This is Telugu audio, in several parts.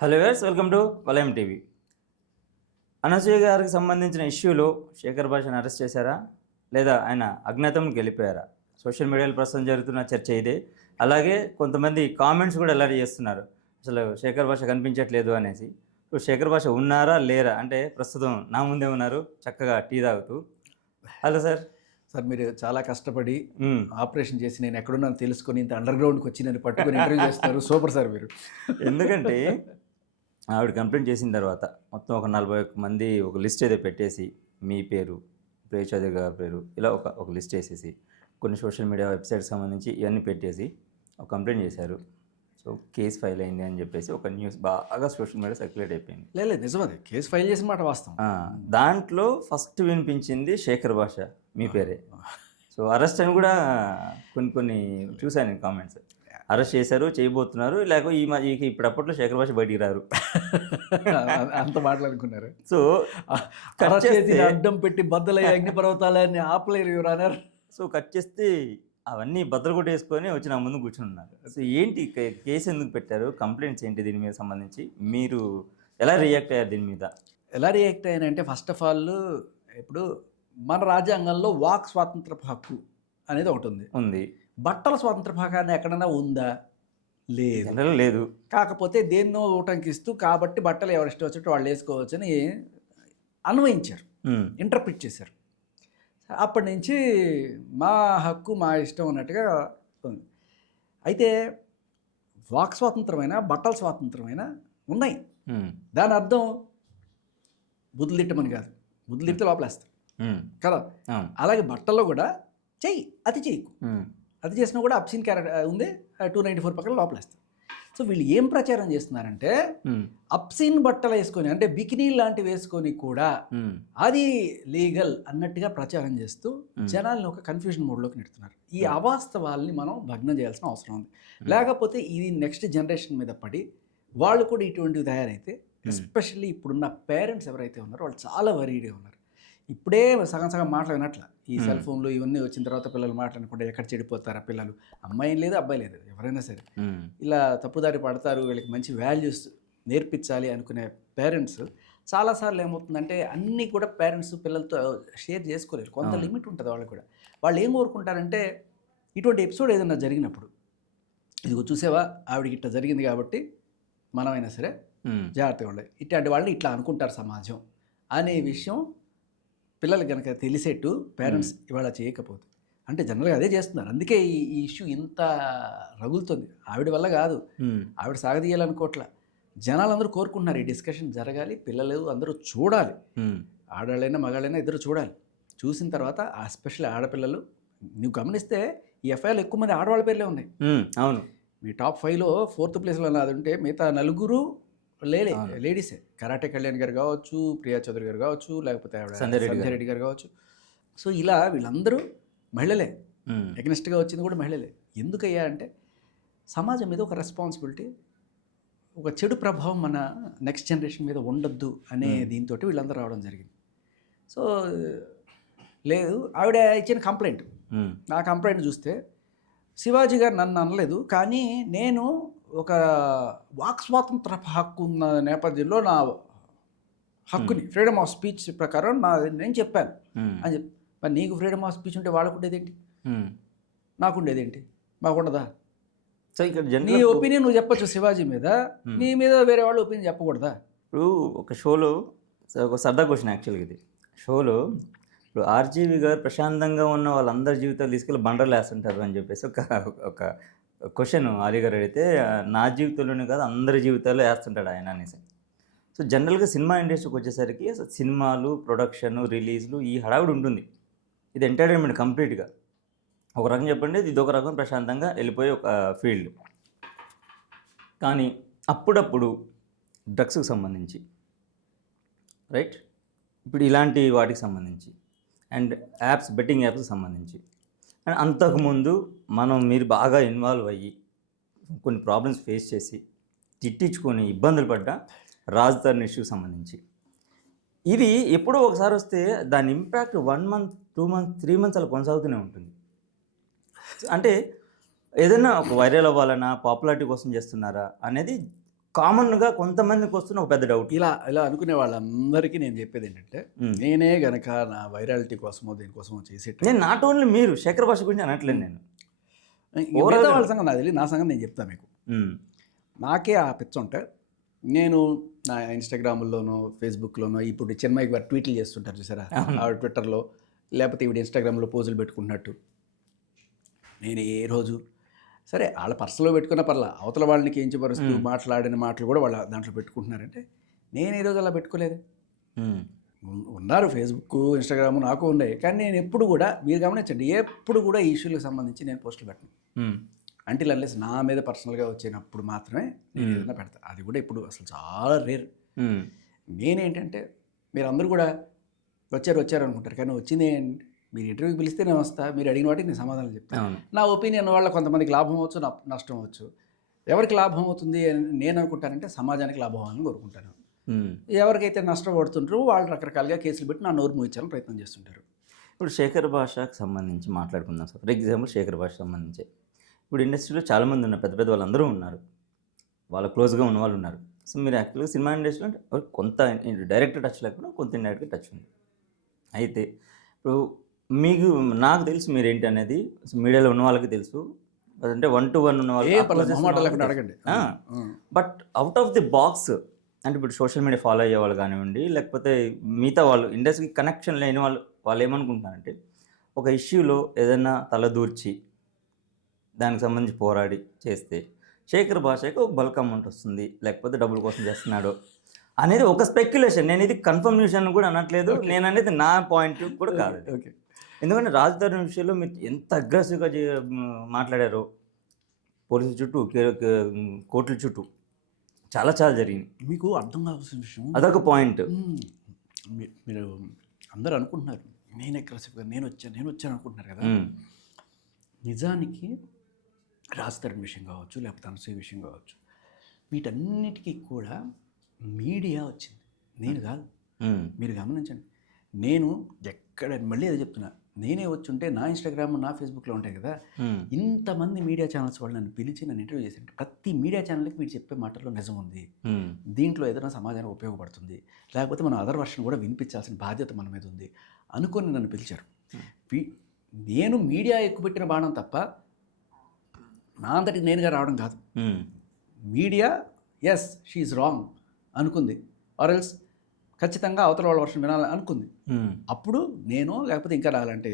హలో వ్యూవర్స్, వెల్కమ్ టు వలయం టీవీ. అనసూయ గారికి సంబంధించిన ఇష్యూలో శేఖర్ భాషను అరెస్ట్ చేశారా లేదా ఆయన అజ్ఞాతంకి వెళ్ళిపోయారా? సోషల్ మీడియాలో ప్రస్తుతం జరుగుతున్న చర్చ ఇదే. అలాగే కొంతమంది కామెంట్స్ కూడా ఎలాంటి చేస్తున్నారు, అసలు శేఖర్ భాష కనిపించట్లేదు అనేసి. సో శేఖర్ భాష ఉన్నారా లేరా అంటే ప్రస్తుతం నా ముందే ఉన్నారు చక్కగా టీ తాగుతూ. Hello sir. సార్, మీరు చాలా కష్టపడి ఆపరేషన్ చేసి నేను ఎక్కడున్నాను తెలుసుకొని ఇంత అండర్ గ్రౌండ్కి వచ్చి నేను పట్టుకొని ఇంటర్వ్యూ చేస్తారు. సూపర్ సార్ మీరు. ఎందుకంటే ఆవిడ కంప్లైంట్ చేసిన తర్వాత మొత్తం ఒక 41 మంది ఒక లిస్ట్ అయితే పెట్టేసి మీ పేరు, ప్రియ చౌదరి గారి పేరు, ఇలా ఒక లిస్ట్ వేసేసి కొన్ని సోషల్ మీడియా వెబ్సైట్కి సంబంధించి ఇవన్నీ పెట్టేసి ఒక కంప్లైంట్ చేశారు. సో కేసు ఫైల్ అయింది అని చెప్పేసి ఒక న్యూస్ బాగా సోషల్ మీడియా సర్క్యులేట్ అయిపోయింది. లేదు, నిజమది. కేసు ఫైల్ చేసిన మాట వాస్తవం. దాంట్లో ఫస్ట్ వినిపించింది శేఖర్ భాష మీ పేరే. సో అరెస్ట్ అని కూడా కొన్ని చూశాను నేను కామెంట్స్. అరెస్ట్ చేశారు, చేయబోతున్నారు, లేకపోతే ఇప్పుడప్పట్లో శేఖర్ భాష బయటికి రారు అంత మాట్లాడుకున్నారు. సో అడ్డం పెట్టి బద్దలయ్యే అగ్నిపర్వతాలని ఆపలేరు ఎవరన్నారు. సో కట్ చేస్తే అవన్నీ బద్దలు కొట్టేసుకొని వచ్చి నా ముందు కూర్చున్నారు. సో ఏంటి కేసు ఎందుకు పెట్టారు, కంప్లైంట్స్ ఏంటి, దీని మీద సంబంధించి మీరు ఎలా రియాక్ట్ అయ్యారు? దీని మీద ఎలా రియాక్ట్ అయ్యానంటే, ఫస్ట్ ఆఫ్ ఆల్ ఇప్పుడు మన రాజ్యాంగంలో వాక్ స్వాతంత్రపు హక్కు అనేది ఒకటి ఉంది. బట్టల స్వాతంత్రపు హక్కు అనేది ఎక్కడైనా ఉందా? లేదు. కాకపోతే దేన్నో ఊటంకిస్తూ కాబట్టి బట్టలు ఎవరు ఇష్టం వచ్చినట్టు వాళ్ళు వేసుకోవచ్చు అని అన్వయించారు, ఇంటర్ప్రిట్ చేశారు. అప్పటి నుంచి మా హక్కు మా ఇష్టం అన్నట్టుగా ఉంది. అయితే వాక్ స్వాతంత్రమైన బట్టల స్వాతంత్రమైన ఉన్నాయి. దాని అర్థం బుద్ధులు తిట్టమని కాదు, బుద్ధులు తిడితే లోపలేస్తారు కదా. అలాగే బట్టల్లో కూడా చెయ్యి, అతి చేయకు. అది చేసినా కూడా అబ్సిన్ క్యారెక్టర్ ఉంది, 294 పక్కన లోపలేస్తారు. సో వీళ్ళు ఏం ప్రచారం చేస్తున్నారంటే, అబ్సిన్ బట్టలు వేసుకొని అంటే బికినీ లాంటివి వేసుకొని కూడా అది లీగల్ అన్నట్టుగా ప్రచారం చేస్తూ జనాల్ని ఒక కన్ఫ్యూజన్ మోడ్లోకి నెడుతున్నారు. ఈ అవాస్తవాల్ని మనం భగ్నం చేయాల్సిన అవసరం ఉంది. లేకపోతే ఇది నెక్స్ట్ జనరేషన్ మీద పడి వాళ్ళు కూడా ఇటువంటివి తయారైతే, ఎస్పెషల్లీ ఇప్పుడున్న పేరెంట్స్ ఎవరైతే ఉన్నారో వాళ్ళు చాలా వరీడ్గా ఉన్నారు. ఇప్పుడే సగం మాటలు వినట్ల. ఈ సెల్ ఫోన్లు ఇవన్నీ వచ్చిన తర్వాత పిల్లలు మాట్లాడకుండా ఎక్కడ చెడిపోతారా పిల్లలు, అమ్మాయి లేదు అబ్బాయి లేదు ఎవరైనా సరే ఇలా తప్పుదారి పడతారు, వీళ్ళకి మంచి వాల్యూస్ నేర్పించాలి అనుకునే పేరెంట్స్ చాలాసార్లు ఏమవుతుందంటే అన్నీ కూడా పేరెంట్స్ పిల్లలతో షేర్ చేసుకోలేరు. కొంత లిమిట్ ఉంటుంది వాళ్ళకి కూడా. వాళ్ళు ఏం కోరుకుంటారంటే, ఇటువంటి ఎపిసోడ్ ఏదైనా జరిగినప్పుడు, ఇదిగో చూసావా ఆవిడకి ఇట్లా జరిగింది కాబట్టి మనమైనా సరే జాగ్రత్తగా ఉండాలి, ఇట్లాంటి వాళ్ళని ఇట్లా అనుకుంటారు సమాజం అనే విషయం పిల్లలు కనుక తెలిసేట్టు పేరెంట్స్ ఇవాళ చేయకపోతే, అంటే జనరల్గా అదే చేస్తున్నారు. అందుకే ఈ ఇష్యూ ఇంత రగులుతుంది. ఆవిడ వల్ల కాదు, ఆవిడ సాగదీయాలనుకోవట్లా. జనాలందరూ కోరుకుంటున్నారు ఈ డిస్కషన్ జరగాలి, పిల్లలు అందరూ చూడాలి, ఆడవాళ్ళైనా మగాళ్ళైనా ఇద్దరు చూడాలి. చూసిన తర్వాత ఎస్పెషల్లీ ఆడపిల్లలు, నువ్వు గమనిస్తే ఈ ఎఫ్ఐఆర్లు ఎక్కువ మంది ఆడవాళ్ళ పేర్లే ఉన్నాయి. అవును, మీ టాప్ 5లో 4th ప్లేస్లో నాది ఉంటే మిగతా 4 లేడీసే. కరాటే కళ్యాణ్ గారు కావచ్చు, ప్రియా చౌదరి గారు కావచ్చు, లేకపోతే సంజయ్ రెడ్డి గారు కావచ్చు. సో ఇలా వీళ్ళందరూ మహిళలే, ఎగ్నెస్ట్గా వచ్చింది కూడా మహిళలే. ఎందుకయ్యా అంటే సమాజం మీద ఒక రెస్పాన్సిబిలిటీ, ఒక చెడు ప్రభావం మన నెక్స్ట్ జనరేషన్ మీద ఉండొద్దు అనే దీంతో వీళ్ళందరూ రావడం జరిగింది. సో లేదు, ఆవిడ ఇచ్చిన కంప్లైంట్, ఆ కంప్లైంట్ చూస్తే శివాజీ గారు నన్ను అనలేదు, కానీ నేను ఒక వాక్ స్వాతంత్ర హక్కు ఉన్న నేపథ్యంలో నా హక్కుని, ఫ్రీడమ్ ఆఫ్ స్పీచ్ ప్రకారం నేను చెప్పాను అని చెప్పి. మరి నీకు ఫ్రీడమ్ ఆఫ్ స్పీచ్ ఉంటే వాళ్ళకు ఉండేదేంటి, నాకు ఉండేదేంటి? మాకుండదా? సో ఇక్కడ నీ ఒపీనియన్ నువ్వు చెప్పచ్చు శివాజీ మీద, నీ మీద వేరే వాళ్ళ ఒపీనియన్ చెప్పకూడదా? ఇప్పుడు ఒక షోలో ఒక సరదా క్వశ్చన్ యాక్చువల్గా ఇది. షోలో ఇప్పుడు ఆర్జీవి గారు ప్రశాంతంగా ఉన్న వాళ్ళందరి జీవితాలు తీసుకెళ్ళి బండర్లు వేస్తుంటారు అని చెప్పేసి ఒక క్వశ్చన్ ఆలీ గారు అడిగితే, నా జీవితంలోనే కాదు అందరి జీవితాల్లో వేస్తుంటాడు ఆయన అనేసి. సో జనరల్గా సినిమా ఇండస్ట్రీకి వచ్చేసరికి అసలు సినిమాలు, ప్రొడక్షన్, రిలీజ్లు ఈ హడావిడి ఉంటుంది. ఇది ఎంటర్టైన్మెంట్ కంప్లీట్గా. ఒక రకం చెప్పండి, ఇది ఒక రకం ప్రశాంతంగా వెళ్ళిపోయే ఒక ఫీల్డ్. కానీ అప్పుడప్పుడు డ్రగ్స్కి సంబంధించి, రైట్, ఇప్పుడు ఇలాంటి వాటికి సంబంధించి అండ్ యాప్స్, బెట్టింగ్ యాప్స్కి సంబంధించి, అండ్ అంతకుముందు మీరు బాగా ఇన్వాల్వ్ అయ్యి కొన్ని ప్రాబ్లమ్స్ ఫేస్ చేసి తిట్టించుకొని ఇబ్బందులు పడ్డ రాజధాని ఇష్యూకి సంబంధించి, ఇది ఎప్పుడో ఒకసారి వస్తే దాని ఇంపాక్ట్ 1 month, 2 months, 3 months అలా కొనసాగుతూనే ఉంటుంది. అంటే ఏదైనా ఒక వైరల్ అవ్వాలన్నా, పాపులారిటీ కోసం చేస్తున్నారా అనేది కామన్గా కొంతమందికి వస్తున్న ఒక పెద్ద డౌట్. ఇలా ఇలా అనుకునే వాళ్ళందరికీ నేను చెప్పేది ఏంటంటే, నేనే గనక నా వైరాలిటీ కోసమో దేనికోసమో చేసేట నేను నాట్ ఓన్లీ మీరు శేఖర్ భాష గురించి అనట్లేదు నేను. మిగతా వాళ్ళ సంగతి నాకు తెలియదు, నా సంగతి నేను చెప్తాను మీకు. ఉమ్, నాకే ఆ పిచ్చ ఉంటే నేను నా ఇన్స్టాగ్రామ్లోనో ఫేస్బుక్లోనో ఇప్పుడు చిన్మయ్య గారు ట్వీట్లు చేస్తుంటారు చూసారా, ఆ ట్విట్టర్లో లేకపోతే ఇప్పుడు ఇన్స్టాగ్రామ్లో పోజులు పెట్టుకుంటున్నట్టు నేను ఏ రోజు సరే వాళ్ళ పర్సులో పెట్టుకున్న పర్లా అవతల వాళ్ళని కించపరుస్తూ మాట్లాడిన మాటలు కూడా వాళ్ళ దాంట్లో పెట్టుకుంటున్నారంటే నేను ఈ రోజు అలా పెట్టుకోలేదు. ఉమ్, ఉన్నారు ఫేస్బుక్ ఇన్స్టాగ్రామ్ నాకు ఉన్నాయి, కానీ నేను ఎప్పుడు కూడా మీరు గమనించండి ఎప్పుడు కూడా ఈ ఇష్యూలకు సంబంధించి నేను పోస్టులు పెట్టను. ఉమ్, అంటిల్ అన్లెస్ నా మీద పర్సనల్గా వచ్చినప్పుడు మాత్రమే నేను ఏదైనా పెడతాను. అది కూడా ఇప్పుడు అసలు చాలా రేర్. ఉమ్, నేనేంటంటే మీరు అందరూ కూడా వచ్చారు అనుకుంటారు, కానీ వచ్చింది ఏంటి, మీరు ఇంటర్వ్యూకి పిలిస్తే నేను వస్తా, మీరు అడిగిన వాటికి నేను సమాధానం చెప్తాను. అవును. నా ఒపీనియన్ వల్ల కొంతమందికి లాభం అవ్వచ్చు, నష్టం అవ్వచ్చు. ఎవరికి లాభం అవుతుంది అని నేను అనుకుంటానంటే సమాజానికి లాభం అవ్వాలని కోరుకుంటాను. ఉమ్. ఎవరికైతే నష్టపడుతుంటారో వాళ్ళు రకరకాలుగా కేసులు పెట్టి నా నోరు మూయించాలని ప్రయత్నం చేస్తుంటారు. ఇప్పుడు శేఖర్ భాషకు సంబంధించి మాట్లాడుకుందాం సార్. ఫర్ ఎగ్జాంపుల్ శేఖర్ భాషకు సంబంధించి ఇప్పుడు ఇండస్ట్రీలో చాలామంది ఉన్నారు, పెద్ద పెద్ద వాళ్ళందరూ ఉన్నారు, వాళ్ళ క్లోజ్గా ఉన్న వాళ్ళు ఉన్నారు. సో మీరు యాక్చువల్గా సినిమా ఇండస్ట్రీలో అంటే కొంత డైరెక్ట్ టచ్ లేకుండా కొంత ఇండైరెక్ట్గా టచ్ ఉంది. అయితే ఇప్పుడు మీకు నాకు తెలుసు మీరేంటి అనేది, మీడియాలో ఉన్న వాళ్ళకి తెలుసు, అంటే 1-to-1 ఉన్న వాళ్ళు అడగండి. But out of the box అంటే ఇప్పుడు సోషల్ మీడియా ఫాలో అయ్యే వాళ్ళు కానివ్వండి, లేకపోతే మిగతా వాళ్ళు ఇండస్ట్రీకి కనెక్షన్ లేని వాళ్ళు ఏమనుకుంటున్నారంటే ఒక ఇష్యూలో ఏదైనా తలదూర్చి దానికి సంబంధించి పోరాడి చేస్తే శేఖర్ భాషకి ఒక బల్క్ అమౌంట్ వస్తుంది, లేకపోతే డబ్బుల కోసం చేస్తున్నాడు అనేది ఒక స్పెక్యులేషన్. నేను ఇది కన్ఫర్మేషన్ కూడా అనట్లేదు, నేను అనేది నా పాయింట్ కూడా కాదు. ఓకే, ఎందుకంటే రాజధాని విషయంలో మీరు ఎంత అగ్రెసివ్గా మాట్లాడారో, పోలీసుల చుట్టూ కోర్టుల చుట్టూ చాలా జరిగింది. మీకు అర్థం కావాల్సిన విషయం అదొక పాయింట్. మీరు అందరూ అనుకుంటున్నారు నేను అగ్రెసివ్గా నేను వచ్చాను అనుకుంటున్నారు కదా. నిజానికి రాజధాని విషయం కావచ్చు, లేకపోతే అనసూయ విషయం కావచ్చు, వీటన్నిటికీ కూడా మీడియా వచ్చింది, నేను కాదు. మీరు గమనించండి, నేను ఎక్కడ మళ్ళీ అదే చెప్తున్నా, నేనే వచ్చి ఉంటే నా ఇన్స్టాగ్రామ్ నా ఫేస్బుక్లో ఉంటాయి కదా, ఇంతమంది మీడియా ఛానల్స్ వాళ్ళు నన్ను పిలిచి నన్ను ఇంటర్వ్యూ చేశారు. ప్రతి మీడియా ఛానల్కి మీరు చెప్పే మాటల్లో నిజం ఉంది, దీంట్లో ఏదైనా సమాజానికి ఉపయోగపడుతుంది, లేకపోతే మనం అదర్ వర్షన్ కూడా వినిపించాల్సిన బాధ్యత మన మీద ఉంది అనుకొని నన్ను పిలిచారు. నేను మీడియా ఎక్కువ పెట్టిన బాణం తప్ప నా అంతటి నేనుగా రావడం కాదు. మీడియా ఎస్ షీఈ్ రాంగ్ అనుకుంది, ఆర్ ఎల్స్ ఖచ్చితంగా అవతల వాళ్ళ వర్షం వినాలని అనుకుంది. అప్పుడు నేను లేకపోతే ఇంకా అలాంటి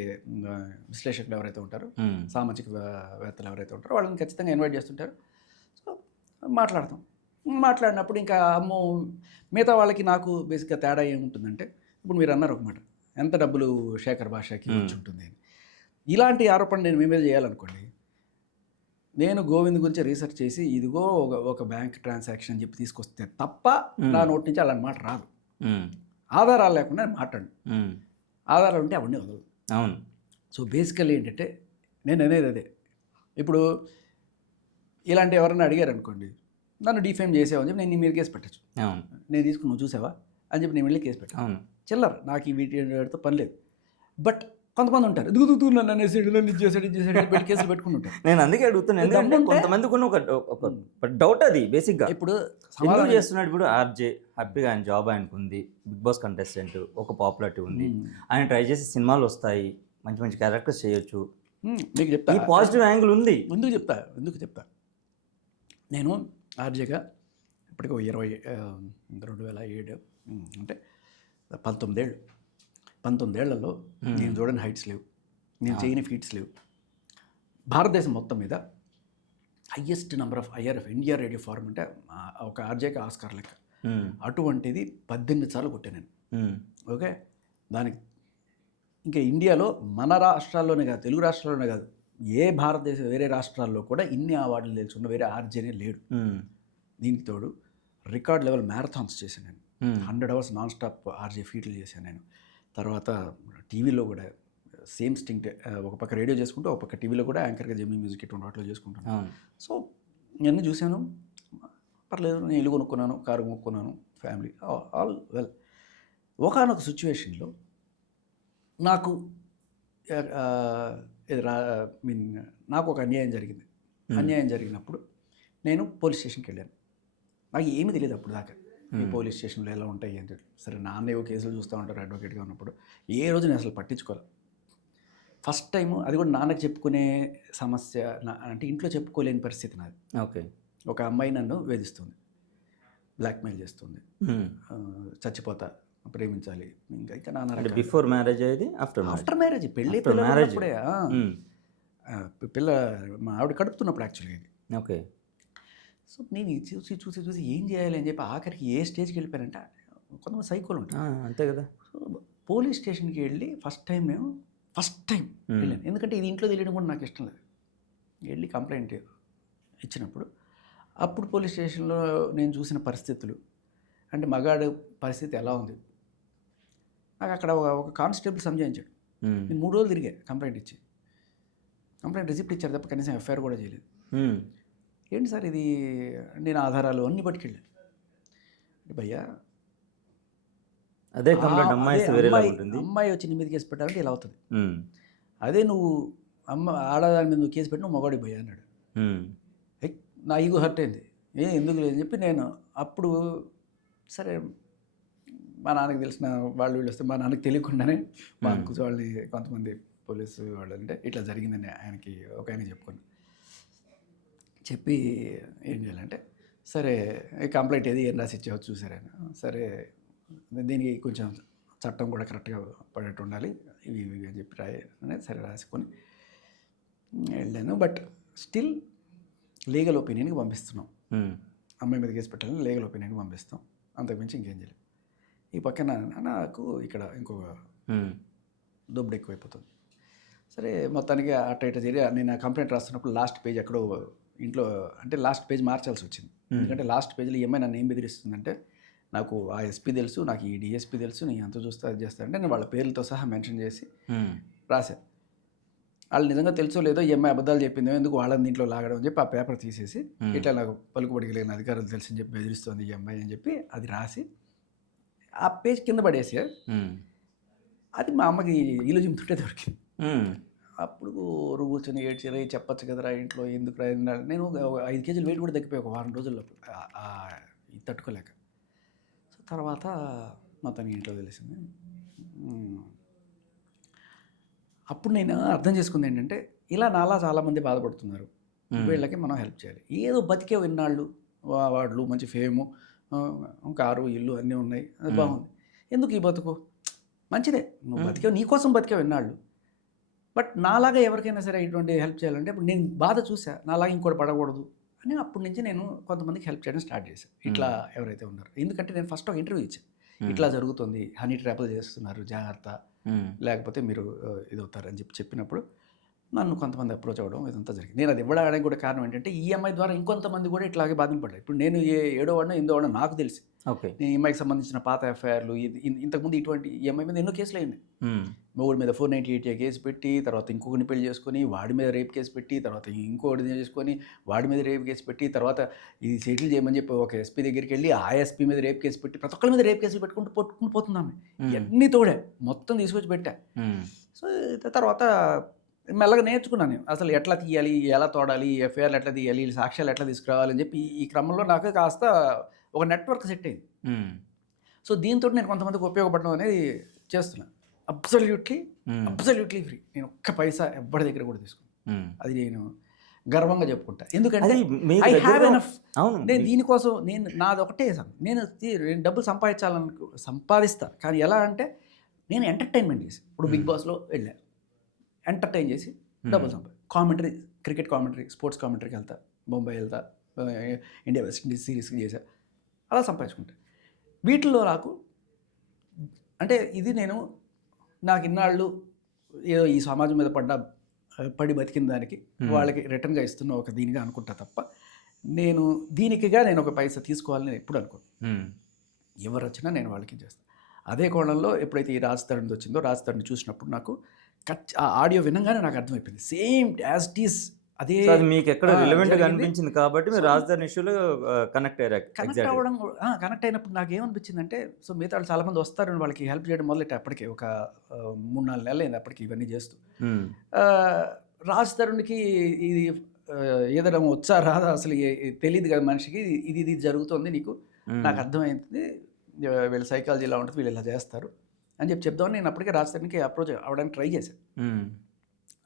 విశ్లేషకులు ఎవరైతే ఉంటారో, సామాజిక వేత్తలు ఎవరైతే ఉంటారో వాళ్ళని ఖచ్చితంగా ఇన్వైట్ చేస్తుంటారు. సో మాట్లాడినప్పుడు ఇంకా అమ్మో మిగతా వాళ్ళకి నాకు బేసిక్గా తేడా ఏముంటుందంటే, ఇప్పుడు మీరు అన్నారు ఒక మాట, ఎంత డబ్బులు శేఖర్ భాషకి వచ్చి ఉంటుంది అని. ఇలాంటి ఆరోపణ నేను మీ మీద చేయాలనుకోండి, నేను గోవింద్ గురించి రీసెర్చ్ చేసి ఇదిగో ఒక బ్యాంక్ ట్రాన్సాక్షన్ చెప్పి తీసుకొస్తే తప్ప నా నోటి నుంచి అలాంటి మాట రాదు. ఆధారాలు లేకుండా మాట్లాడు, ఆధారాలు ఉంటే అవన్నీ వదలదు. అవును. సో బేసికల్లీ ఏంటంటే నేను అనేది అదే, ఇప్పుడు ఇలాంటి ఎవరైనా అడిగారు అనుకోండి, నన్ను డిఫేమ్ చేసావని చెప్పి నేను నీ మీద కేసు పెట్టచ్చు. నేను తీసుకుని నువ్వు చూసావా అని చెప్పి నేను వెళ్ళి కేసు పెట్టాను. చిల్లర నాకు ఈ వీటితో పని లేదు. బట్ కొంతమంది ఉంటారు, దిగుతూ నన్ను అనేసాడు, నన్ను ఇది చేసాడు పెట్టి కేసులు పెట్టుకుని ఉంటారు. నేను అందుకే అడుగుతున్నాను, ఎందుకంటే కొంతమందికి ఉన్న ఒక డౌట్ అది బేసిక్గా. ఇప్పుడు సమాధానం చేస్తున్నాడు, ఇప్పుడు ఆర్జే హ్యాపీగా ఆయన జాబ్ ఆయనకు ఉంది, బిగ్ బాస్ కంటెస్టెంట్, ఒక పాపులారిటీ ఉంది, ఆయన ట్రై చేసి సినిమాలు వస్తాయి, మంచి మంచి క్యారెక్టర్స్ చేయొచ్చు, మీకు చెప్తా, ఈ పాజిటివ్ యాంగిల్ ఉంది. ఎందుకు చెప్తా నేను ఆర్జేగా ఇప్పటికీ 2007 అంటే 19 ఏళ్లలో నేను చూడని హైట్స్ లేవు, నేను చేయని ఫీట్స్ లేవు. భారతదేశం మొత్తం మీద highest number of IRF India radio form అంటే ఒక ఆర్జేకి ఆస్కార్ లెక్క, అటువంటిది 18 సార్లు కొట్టాను నేను. ఓకే, దానికి ఇంకా ఇండియాలో మన రాష్ట్రాల్లోనే కాదు, తెలుగు రాష్ట్రాల్లోనే కాదు, ఏ భారతదేశం వేరే రాష్ట్రాల్లో కూడా ఇన్ని అవార్డులు తెలుసుకున్న వేరే ఆర్జేనే లేడు. దీనికి తోడు రికార్డ్ లెవెల్ మ్యారథాన్స్ చేశాను నేను, 100 hours నాన్ స్టాప్ ఆర్జే ఫీట్లు చేశాను నేను. తర్వాత టీవీలో కూడా సేమ్ స్టింగ్, ఒక పక్క రేడియో చేసుకుంటూ ఒక పక్క టీవీలో కూడా యాంకర్గా జెమినీ మ్యూజిక్ ఇటువంటి వాటిలో చేసుకుంటాను. సో ఇవన్నీ చూశాను, పర్లేదు. నేను ఇల్లు కొనుక్కున్నాను, కారు కొనుక్కున్నాను, ఫ్యామిలీ ఆల్ వెల్. ఒకనొక సిచ్యువేషన్లో నాకు నాకు ఒక అన్యాయం జరిగింది. అన్యాయం జరిగినప్పుడు నేను పోలీస్ స్టేషన్కి వెళ్ళాను. నాకు ఏమీ తెలియదు అప్పుడు దాకా ఈ పోలీస్ స్టేషన్లో ఎలా ఉంటాయి ఏంటి. సరే నాన్న ఏవో కేసులు చూస్తూ ఉంటారు అడ్వకేట్గా ఉన్నప్పుడు. ఏ రోజు నేను అసలు పట్టించుకోలేదు. ఫస్ట్ టైము అది కూడా నాన్నకి చెప్పుకునే సమస్య అంటే ఇంట్లో చెప్పుకోలేని పరిస్థితి నాది. ఓకే. ఒక అమ్మాయి నన్ను వేధిస్తుంది, బ్లాక్మెయిల్ చేస్తుంది, చచ్చిపోతా, ప్రేమించాలి, ఇంకా నాన్న. బిఫోర్ మ్యారేజ్ అయ్యేది ఆఫ్టర్ మ్యారేజ్, పెళ్ళి మ్యారేజ్ పిల్లప్పుడే పిల్ల మా ఆవిడ కడుపుతున్నప్పుడు యాక్చువల్గా ఇది. ఓకే. సో నేను చూసి చూసి చూసి ఏం చేయాలి అని చెప్పి ఆఖరికి ఏ స్టేజ్కి వెళ్ళిపోయానంటే, కొంతమంది సైకోలు ఉంటారు అంతే కదా. సో పోలీస్ స్టేషన్కి వెళ్ళి ఫస్ట్ టైం వెళ్ళాను. ఎందుకంటే ఇది ఇంట్లో తెలియడం కూడా నాకు ఇష్టం లేదు. వెళ్ళి కంప్లైంట్ ఇచ్చినప్పుడు అప్పుడు పోలీస్ స్టేషన్లో నేను చూసిన పరిస్థితులు, అంటే మగాడు పరిస్థితి ఎలా ఉంది నాకు అక్కడ ఒక కానిస్టేబుల్ సంజాయించాడు. నేను 3 రోజులు తిరిగా కంప్లైంట్ ఇచ్చి. కంప్లైంట్ రిసిప్ట్ ఇచ్చారు తప్ప కనీసం ఎఫ్ఐఆర్ కూడా చేయలేదు. ఏంటి సార్ ఇది, నేను ఆధారాలు అన్నీ పట్టుకెళ్ళాను. అంటే భయ్యా అదే కంప్లైంట్ అమ్మాయి వచ్చి నీ మీద కేసు పెట్టాలంటే ఇలా అవుతుంది. అదే నువ్వు ఆడదాని మీద నువ్వు కేసు పెట్టి నువ్వు మగాడి భయ్యా అన్నాడు. నా ఈగో హర్ట్ అయింది. ఎందుకు లేదని చెప్పి నేను అప్పుడు సరే మా నాన్నకి తెలిసిన వాళ్ళు వీళ్ళు వస్తే మా నాన్నకి తెలియకుండానే మా అంకుల్ వాళ్ళని కొంతమంది పోలీసు వాళ్ళు అంటే ఇట్లా జరిగిందని ఆయనకి ఒక ఆయన చెప్పి ఏం చేయాలంటే, సరే కంప్లైంట్ ఏది ఏం రాసి ఇచ్చేవచ్చు చూసారు ఆయన. సరే దీనికి కొంచెం చట్టం కూడా కరెక్ట్గా పడేట్టు ఉండాలి ఇవి అని చెప్పి సరే రాసుకొని వెళ్ళాను. బట్ స్టిల్ లీగల్ ఒపీనియన్కి పంపిస్తున్నాం. అమ్మాయి మీద కేసు పెట్టాలని లీగల్ ఒపీనియన్కి పంపిస్తాం, అంతకుమించి ఇంకేం చేయలేదు. ఈ పక్కన నాకు ఇక్కడ ఇంకొక దొబ్బడు ఎక్కువైపోతుంది. సరే మొత్తానికి అట్ట ఇట్ట చేరి నేను ఆ కంప్లైంట్ రాస్తున్నప్పుడు లాస్ట్ పేజ్ ఎక్కడో ఇంట్లో అంటే లాస్ట్ పేజ్ మార్చాల్సి వచ్చింది. ఎందుకంటే లాస్ట్ పేజ్లో ఈ అమ్మాయి నన్ను ఏం బెదిరిస్తుందంటే, నాకు ఆ ఎస్పీ తెలుసు, నాకు ఈ డిఎస్పీ తెలుసు, నీ అంత చూస్తా అది చేస్తా అంటే నేను వాళ్ళ పేర్లతో సహా మెన్షన్ చేసి రాశాను. వాళ్ళు నిజంగా తెలుసో లేదో ఈ అమ్మాయి అబద్ధాలు చెప్పిందో ఎందుకు వాళ్ళని దీంట్లో లాగడం అని చెప్పి ఆ పేపర్ తీసేసి ఇట్లా నాకు పలుకుబడి కలిగిన అధికారులు తెలుసని చెప్పి బెదిరిస్తుంది ఈ అమ్మాయి అని చెప్పి అది రాసి ఆ పేజ్ కింద పడేసి అది మా అమ్మకి ఇల్లు జిమ్తుంటే దొరికింది. అప్పుడు కూర్చొని ఏడ్చారు, చెప్పచ్చు కదరా ఇంట్లో ఎందుకు రా. నేను 5 కేజీలు వెయిట్ కూడా తగ్గిపోయి ఒక వారం రోజుల్లో ఇది తట్టుకోలేక. సో తర్వాత మొత్తానికి ఇంట్లో తెలిసింది. అప్పుడు నేను అర్థం చేసుకుంది ఏంటంటే, ఇలా నాలా చాలామంది బాధపడుతున్నారు, వీళ్ళకి మనం హెల్ప్ చేయాలి. ఏదో బతికే ఇన్నాళ్ళు వాళ్ళు మంచి ఫేము, కారు ఇల్లు అన్నీ ఉన్నాయి, అది బాగుంది, ఎందుకు ఈ బతుకు మంచిదే, నువ్వు బతికేవు నీకోసం బతికేవు ఇన్నాళ్ళు. బట్ నాలాగా ఎవరికైనా సరే ఇటువంటి హెల్ప్ చేయాలంటే ఇప్పుడు నేను బాధ చూసా, నాలాగా ఇంకోటి పడకూడదు అని అప్పటి నుంచి నేను కొంతమందికి హెల్ప్ చేయడం స్టార్ట్ చేశాను. ఇట్లా ఎవరైతే ఉన్నారో, ఎందుకంటే నేను ఫస్ట్ ఒక ఇంటర్వ్యూ ఇచ్చాను, ఇట్లా జరుగుతుంది, హనీ ట్రాప్లు చేస్తున్నారు, జాగ్రత్త, లేకపోతే మీరు ఇదవుతారు అని చెప్పినప్పుడు నన్ను కొంతమంది అప్రోచ్ అవ్వడం ఇదంతా జరిగింది. నేను అది ఇవ్వడానికి కూడా కారణం ఏంటంటే, ఈఎంఐ ద్వారా ఇంకొంతమంది కూడా ఇట్లాగే బాధింపడ్డారు. ఇప్పుడు నేను ఏడో వాడినో 8వ వాడినో నాకు తెలిసి, ఓకే, నేను ఈఎంఐకి సంబంధించిన పాత ఎఫ్ఐఆర్లు ఇంతకుముందు ఇటువంటి ఈఎంఐ మీద ఎన్నో కేసులు అయినాయి. మొగుడి మీద 498A కేసు పెట్టి, తర్వాత ఇంకొకరిని పెళ్లి చేసుకొని వాడి మీద రేప్ కేసు పెట్టి, తర్వాత ఇంకొకటి చేసుకొని వాడి మీద రేప్ కేసు పెట్టి, తర్వాత ఇది సెటిల్ చేయమని చెప్పి ఒక ఎస్పీ దగ్గరికి వెళ్ళి ఆ ఎస్పీ మీద రేప్ కేసు పెట్టి ప్రతి ఒక్కరి మీద రేప్ కేసులు పట్టుకుని పోతున్నాము. ఇవన్నీ తోడే మొత్తం తీసుకొచ్చి పెట్టా. సో తర్వాత మెల్లగా నేర్చుకున్నాను అసలు ఎట్లా తీయాలి, ఎలా తోడాలి, ఎఫ్ఐఆర్లు ఎట్లా తీయాలి, సాక్ష్యాలు ఎట్లా తీసుకురావాలి అని చెప్పి ఈ క్రమంలో నాకు కాస్త ఒక నెట్వర్క్ సెట్ అయింది. సో దీంతో నేను కొంతమందికి ఉపయోగపడడం అనేది చేస్తున్నాను. Absolutely free. నేను ఒక్క పైసా ఎవరి దగ్గర కూడా తీసుకున్నాను. అది నేను గర్వంగా చెప్పుకుంటా. ఎందుకంటే ఐ హ్యావ్ ఎనఫ్. నేను దీనికోసం నాది ఒకటే, నేను డబ్బులు సంపాదిస్తా, కానీ ఎలా అంటే నేను ఎంటర్టైన్మెంట్ చేసి, ఇప్పుడు బిగ్ బాస్లో వెళ్ళా, ఎంటర్టైన్ చేసి డబ్బులు కామెంటరీ, క్రికెట్ కామెంటరీ, స్పోర్ట్స్ కామెంటరీకి వెళ్తా, ముంబై వెళ్తా, ఇండియా వెస్ట్ ఇండీస్ సిరీస్కి చేశా, అలా సంపాదించుకుంటా. వీటిల్లో నాకు అంటే ఇది నాకు ఇన్నాళ్ళు ఏదో ఈ సమాజం మీద పడి బతికిన దానికి వాళ్ళకి రిటర్న్గా ఇస్తున్న ఒక దీనిగా అనుకుంటా తప్ప, నేను దీనికిగా నేను ఒక పైసా తీసుకోవాలని నేను ఎప్పుడు అనుకోను. ఎవరు వచ్చినా నేను వాళ్ళకి చేస్తాను. అదే కోణంలో ఎప్పుడైతే ఈ రాజ్ తరుణ్ వచ్చిందో, రాజ్ తరుణ్ చూసినప్పుడు నాకు ఆ ఆడియో వినంగానే నాకు అర్థమైపోయింది, సేమ్ యాజ్ ఇట్ ఈస్ అదే మీకు ఎక్కడ రిలవెంట్గా అనిపించింది కాబట్టి మీరు రాజధాని ఇష్యూలో కనెక్ట్ అవ్వడం. కనెక్ట్ అయినప్పుడు నాకు ఏమనిపించింది అంటే, సో మిగతా వాళ్ళు చాలామంది వస్తారు, వాళ్ళకి హెల్ప్ చేయడం మొదలెట్టే అప్పటికే ఒక 3-4 నెలలు అయింది అప్పటికి ఇవన్నీ చేస్తూ. రాజ్ తరుణ్కి ఇది ఏదైనా వచ్చా రాదా అసలు తెలియదు కదా మనిషికి, ఇది జరుగుతుంది నీకు, నాకు అర్థమైంది, వీళ్ళ సైకాలజీ ఇలా ఉంటుంది, వీళ్ళు ఇలా చేస్తారు అని చెప్దామని నేను అప్పటికే రాజధానికి అప్రోచ్ అవ్వడానికి ట్రై చేశాను.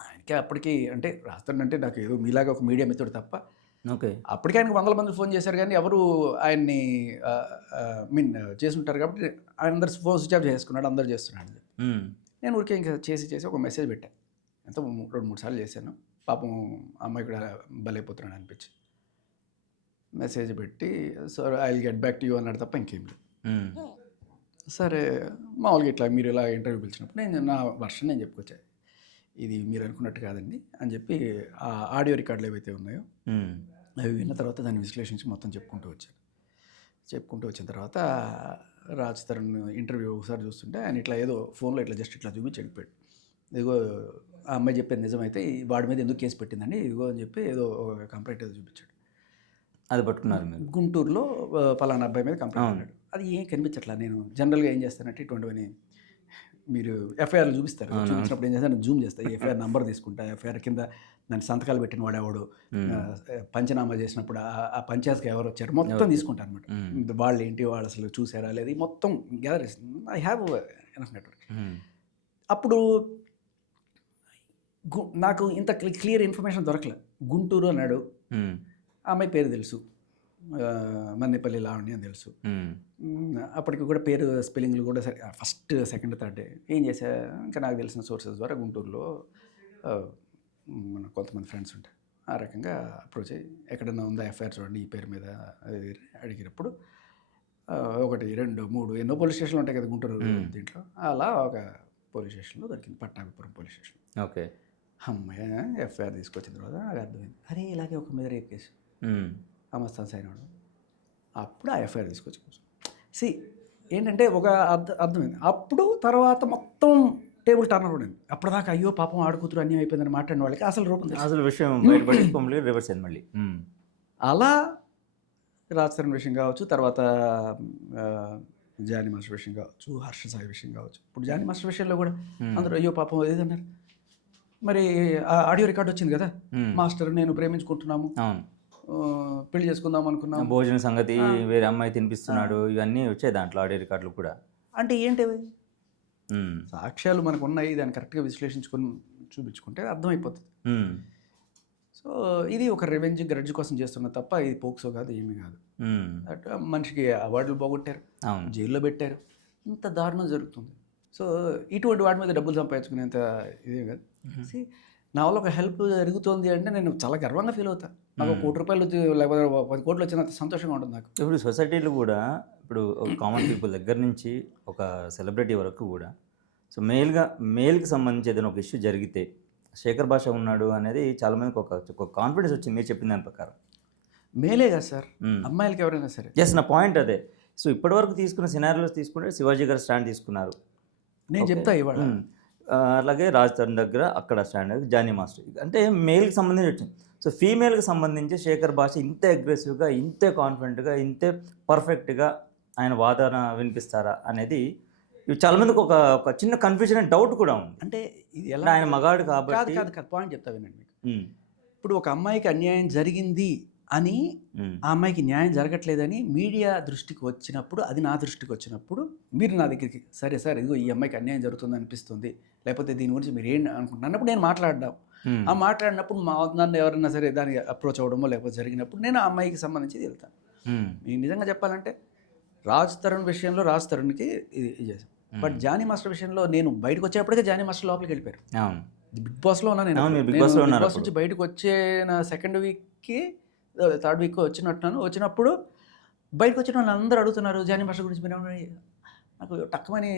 ఆయనకి అప్పటికి అంటే రాజధాని అంటే నాకు ఏదో మీలాగా ఒక మీడియా మిత్రుడు తప్ప, ఓకే, అప్పటికే ఆయనకు 100 మంది ఫోన్ చేశారు కానీ ఎవరు ఆయన్ని చేసుంటారు కాబట్టి ఆయన అందరు ఫోన్ స్విచ్ ఆఫ్ చేసుకున్నాడు, అందరు చేస్తున్నాడు. నేను ఊరికే ఇంకా చేసి ఒక మెసేజ్ పెట్టాను, ఎంతో 2-3 సార్లు చేశాను. పాపం అమ్మాయి కూడా బలైపోతున్నాడు అనిపించి మెసేజ్ పెట్టి sir I will get back to you అన్నాడు తప్ప ఇంకేం లేదు. సరే మామూలుగా ఇట్లా మీరు ఇలా ఇంటర్వ్యూ పిలిచినప్పుడు నేను నా వర్షన్ నేను చెప్పుకొచ్చా, ఇది మీరు అనుకున్నట్టు కాదండి అని చెప్పి ఆ ఆడియో రికార్డులు ఏవైతే ఉన్నాయో అవి విన్న తర్వాత దాన్ని విశ్లేషించి మొత్తం చెప్పుకుంటూ వచ్చిన తర్వాత రాజ్ తరుణ్ ఇంటర్వ్యూ ఒకసారి చూస్తుంటే ఆయన ఇట్లా ఏదో ఫోన్లో ఇట్లా జస్ట్ ఇట్లా చూపించి వెళ్ళిపోయాడు. ఇదిగో ఆ అమ్మాయి చెప్పేది నిజమైతే వాడి మీద ఎందుకు కేసు పెట్టిందండి ఇదిగో అని చెప్పి ఏదో ఒక కంప్లైంట్ ఏదో చూపించాడు. అది పట్టుకున్నారు మీరు? గుంటూరులో పలానా అబ్బాయి మీద కంప్లైంట్ అన్నాడు. అది ఏం కనిపించట్లా. నేను జనరల్గా ఏం చేస్తానంటే ఇటువంటివని మీరు ఎఫ్ఐఆర్లు చూపిస్తారు, చూపించినప్పుడు ఏం చేస్తాను జూమ్ చేస్తాను, ఎఫ్ఐఆర్ నెంబర్ తీసుకుంటా, ఎఫ్ఐఆర్ కింద దాని సంతకాలు పెట్టిన వాడు ఎవడు, పంచనామా చేసినప్పుడు ఆ పంచాయతీకి ఎవరు వచ్చారు మొత్తం తీసుకుంటాను అనమాట. వాళ్ళు ఏంటి, వాళ్ళు అసలు చూసారా లేదు మొత్తం గ్యాదర్ చేస్తుంది. I have enough network. అప్పుడు నాకు ఇంత క్లియర్ ఇన్ఫర్మేషన్ దొరకలే. గుంటూరు అన్నాడు, ఆ అమ్మాయి పేరు తెలుసు, మన్నేపల్లి లావణ్య అని తెలుసు. అప్పటికి కూడా పేరు స్పెల్లింగ్లు కూడా సరే ఫస్ట్ సెకండ్ థర్డ్ ఏం చేశా, ఇంకా నాకు తెలిసిన సోర్సెస్ ద్వారా గుంటూరులో మన కొంతమంది ఫ్రెండ్స్ ఉంటాయి, ఆ రకంగా అప్రోచ్ అయ్యి ఎక్కడన్నా ఉందా ఎఫ్ఐఆర్ చూడండి ఈ పేరు మీద అడిగినప్పుడు 1, 2, 3 ఎన్నో పోలీస్ స్టేషన్లు ఉంటాయి కదా గుంటూరు దీంట్లో, అలా ఒక పోలీస్ స్టేషన్లో దొరికింది, పట్టాభిపురం పోలీస్ స్టేషన్. ఓకే, అమ్మాయి ఎఫ్ఐఆర్ తీసుకొచ్చిన తర్వాత నాకు అర్థమైంది, అరే ఇలాగే ఒక మీద రేప్ కేసు అమస్తాన్ సైనాడు. అప్పుడు ఆ ఎఫ్ఐఆర్ తీసుకొచ్చి ఏంటంటే ఒక అర్థమైంది. అప్పుడు తర్వాత మొత్తం టేబుల్ టర్నర్ ఉండేది. అప్పటిదాకా అయ్యో పాపం ఆడుకూతురు అన్యాయం అయిపోయిందని మాట్లాడిన వాళ్ళకి అసలు రూపం అసలు విషయం బయటపడి రివర్స్ అయింది మళ్ళీ. అలా రాజ్ తరుణ్ విషయం కావచ్చు, తర్వాత జానీ మాస్టర్ విషయం కావచ్చు, హర్ష సాయి విషయం కావచ్చు. ఇప్పుడు జానీ మాస్టర్ విషయంలో కూడా అందరూ అయ్యో పాపం ఏదన్నారు, మరి ఆడియో రికార్డ్ వచ్చింది కదా, మాస్టర్ నేను ప్రేమించుకుంటున్నాము, పెళ్లి చేసుకుందాం అనుకున్నాం, భోజన సంగతి, వేరే అమ్మాయి తినిపిస్తున్నాడు, ఇవన్నీ వచ్చాయి దాంట్లో ఆడియో రికార్డులు కూడా. అంటే ఏంటి సాక్ష్యాలు మనకు ఉన్నాయి, దాన్ని కరెక్ట్గా విశ్లేషించుకొని చూపించుకుంటే అర్థమైపోతుంది. సో ఇది ఒక రెవెంజ్ గ్రడ్జ్ కోసం చేస్తున్నా తప్ప ఇది పోక్సో కాదు, ఏమీ కాదు. అట్లా మనిషికి అవార్డులు పోగొట్టారు, జైల్లో పెట్టారు, ఇంత దారుణం జరుగుతుంది. సో ఇటువంటి వాటి మీద డబ్బులు సంపాదించుకునేంత ఇదే కాదు. నా వల్ల ఒక హెల్ప్ జరుగుతుంది అంటే నేను చాలా గర్వంగా ఫీల్ అవుతాను. నాకు 1 కోటి రూపాయలు లేకపోతే 10 కోట్లు వచ్చినంత సంతోషంగా ఉంటుంది నాకు. ఇప్పుడు సొసైటీలో కూడా ఇప్పుడు కామన్ పీపుల్ దగ్గర నుంచి ఒక సెలబ్రిటీ వరకు కూడా సో మేల్కి సంబంధించి ఏదైనా ఒక ఇష్యూ జరిగితే శేఖర్ భాష ఉన్నాడు అనేది చాలా మందికి ఒక కాన్ఫిడెన్స్ వచ్చింది మీరు చెప్పిన దాని ప్రకారం. మేలే కదా సార్, అమ్మాయిలకి ఎవరైనా సరే. ఎస్, నా పాయింట్ అదే. సో ఇప్పటివరకు తీసుకున్న సినారియోస్ తీసుకుంటే శివాజీ గారు స్టాండ్ తీసుకున్నారు, నేను చెప్తా ఇవాళ. అలాగే రాజ్ తరుణ్ దగ్గర అక్కడ స్టాండ్ జానీ మాస్టర్, అంటే మేల్కి సంబంధించి వచ్చింది. సో ఫీమేల్కి సంబంధించి శేఖర్ భాష ఇంత అగ్రెసివ్గా, ఇంతే కాన్ఫిడెంట్గా, ఇంతే పర్ఫెక్ట్గా ఆయన వాదన వినిపిస్తారా అనేది చాలా మందికి ఒక చిన్న కన్ఫ్యూజన్ అండ్ డౌట్ కూడా ఉంది. అంటే ఇది ఎలా, ఆయన మగాడు కాబట్టి కాదు పాయింట్ చెప్తా వినండి మీకు. ఇప్పుడు ఒక అమ్మాయికి అన్యాయం జరిగింది అని, ఆ అమ్మాయికి న్యాయం జరగట్లేదని మీడియా దృష్టికి వచ్చినప్పుడు, అది నా దృష్టికి వచ్చినప్పుడు, మీరు నా దగ్గరికి సరే సార్ ఇదిగో ఈ అమ్మాయికి అన్యాయం జరుగుతుంది అనిపిస్తుంది, లేకపోతే దీని గురించి మీరు ఏం అనుకుంటున్నప్పుడు నేను మాట్లాడడం, ఆ మాట్లాడినప్పుడు నన్ను ఎవరైనా సరే దానికి అప్రోచ్ అవ్వడమో లేకపోతే జరిగినప్పుడు నేను ఆ అమ్మాయికి సంబంధించి వెళ్తాను. నేను నిజంగా చెప్పాలంటే రాజ్ తరుణ్ విషయంలో రాజ్ తరుణ్కి ఇది చేశాను. బట్ జానీ మాస్టర్ విషయంలో నేను బయటకు వచ్చేప్పటికే జానీ మాస్టర్ లోపలికి వెళ్ళిపోయారు. బిగ్ బాస్లో ఉన్నా నేను, బిగ్ బాస్ నుంచి బయటకు వచ్చిన సెకండ్ వీక్కి 3rd వీక్ వచ్చినప్పుడు బయటకు వచ్చిన వాళ్ళు అందరూ అడుగుతున్నారు జానీ మాస్టర్ గురించి. నాకు టక్కమని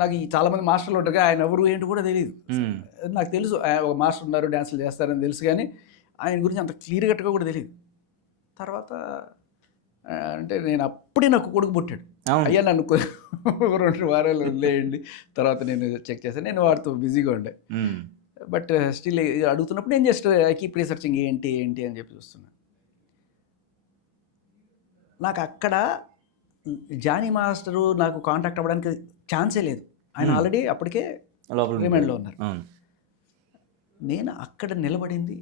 నాకు చాలామంది మాస్టర్లు ఉంటారు, ఆయన ఎవరు ఏంటి కూడా తెలియదు. నాకు తెలుసు ఒక మాస్టర్ ఉన్నారు, డ్యాన్సులు చేస్తారని తెలుసు, కానీ ఆయన గురించి అంత క్లియర్ కట్గా కూడా తెలియదు. తర్వాత అంటే నేను అప్పుడే నాకు కొడుకు పుట్టాడు, అయ్యా నన్ను 2 వారాలు వదిలేయండి, తర్వాత నేను చెక్ చేశాను. నేను వాడితో బిజీగా ఉండే, బట్ స్టిల్ అడుగుతున్నప్పుడు నేను జస్ట్ ఐ కీప్ రీసెర్చింగ్ ఏంటి అని చెప్పి చూస్తున్నాను. నాకు అక్కడ జానీ మాస్టరు నాకు కాంటాక్ట్ అవ్వడానికి ఛాన్సే లేదు, ఆయన ఆల్రెడీ అప్పటికే రిమాండ్లో ఉన్నారు. నేను అక్కడ నిలబడింది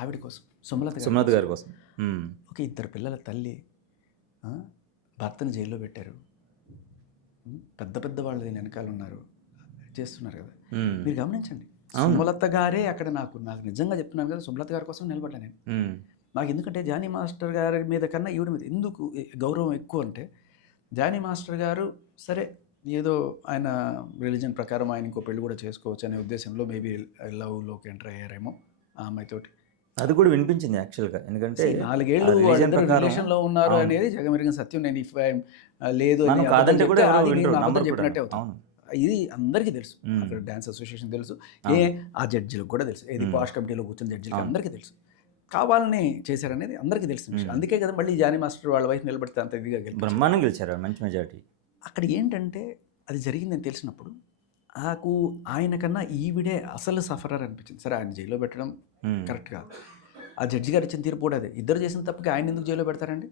ఆవిడ కోసం, సుమలత గారి సుమలత కోసం. గారి కోసం. ఒక ఇద్దరు పిల్లల తల్లి ఆ, భర్తను జైల్లో పెట్టారు. పెద్ద పెద్ద వాళ్ళు దీని వెనకాల ఉన్నారు, చేస్తున్నారు కదా. మీరు గమనించండి, సుమలత గారే అక్కడ నాకు నిజంగా చెప్తున్నాను కదా, సుమలత గారి కోసం నిలబడ్డా నేను. నాకు ఎందుకంటే జానీ మాస్టర్ గారి మీద కన్నా ఈవిడ మీద ఎందుకు గౌరవం ఎక్కువ అంటే, జానీ మాస్టర్ గారు సరే ఏదో ఆయన రిలీజన్ ప్రకారం ఆయన ఇంకో పెళ్లి కూడా చేసుకోవచ్చు అనే ఉద్దేశంలో మేబీ లవ్లోకి ఎంటర్ అయ్యారేమో ఆ అమ్మాయితోటి. అది కూడా వినిపించింది యాక్చువల్గా, ఎందుకంటే 4 ఏళ్ళు రిలేషన్లో ఉన్నారు అనేది జగమెరిగిన సత్యం. నేను ఇఫ్ లేదు అని కాదంటే కూడా అది నేను అబద్ధం చెప్పినట్టే అవుతాను. ఇది అందరికీ తెలుసు, అక్కడ డ్యాన్స్ అసోసియేషన్ తెలుసు, ఆ జడ్జిలకు కూడా తెలుసు, ఏది పాష్ కమిటీలో కూర్చొని జడ్జిలకు అందరికీ తెలుసు. కావాలని చేశారనేది అందరికీ తెలిసిన విషయం. అందుకే కదా మళ్ళీ జానీ మాస్టర్ వాళ్ళ వైపు నిలబడితే అంత ఇదిగా బ్రహ్మాండం గెలిచారు, మంచి మెజారిటీ. అక్కడ ఏంటంటే అది జరిగిందని తెలిసినప్పుడు నాకు ఆయన కన్నా ఈవిడే అసలు సఫరర్ అనిపించింది. సరే ఆయన జైల్లో పెట్టడం కరెక్ట్ కాదు, ఆ జడ్జి గారు ఇచ్చిన తీర్పు కూడా అదే. ఇద్దరు చేసిన తప్పుకి ఆయన ఎందుకు జైల్లో పెడతారండి,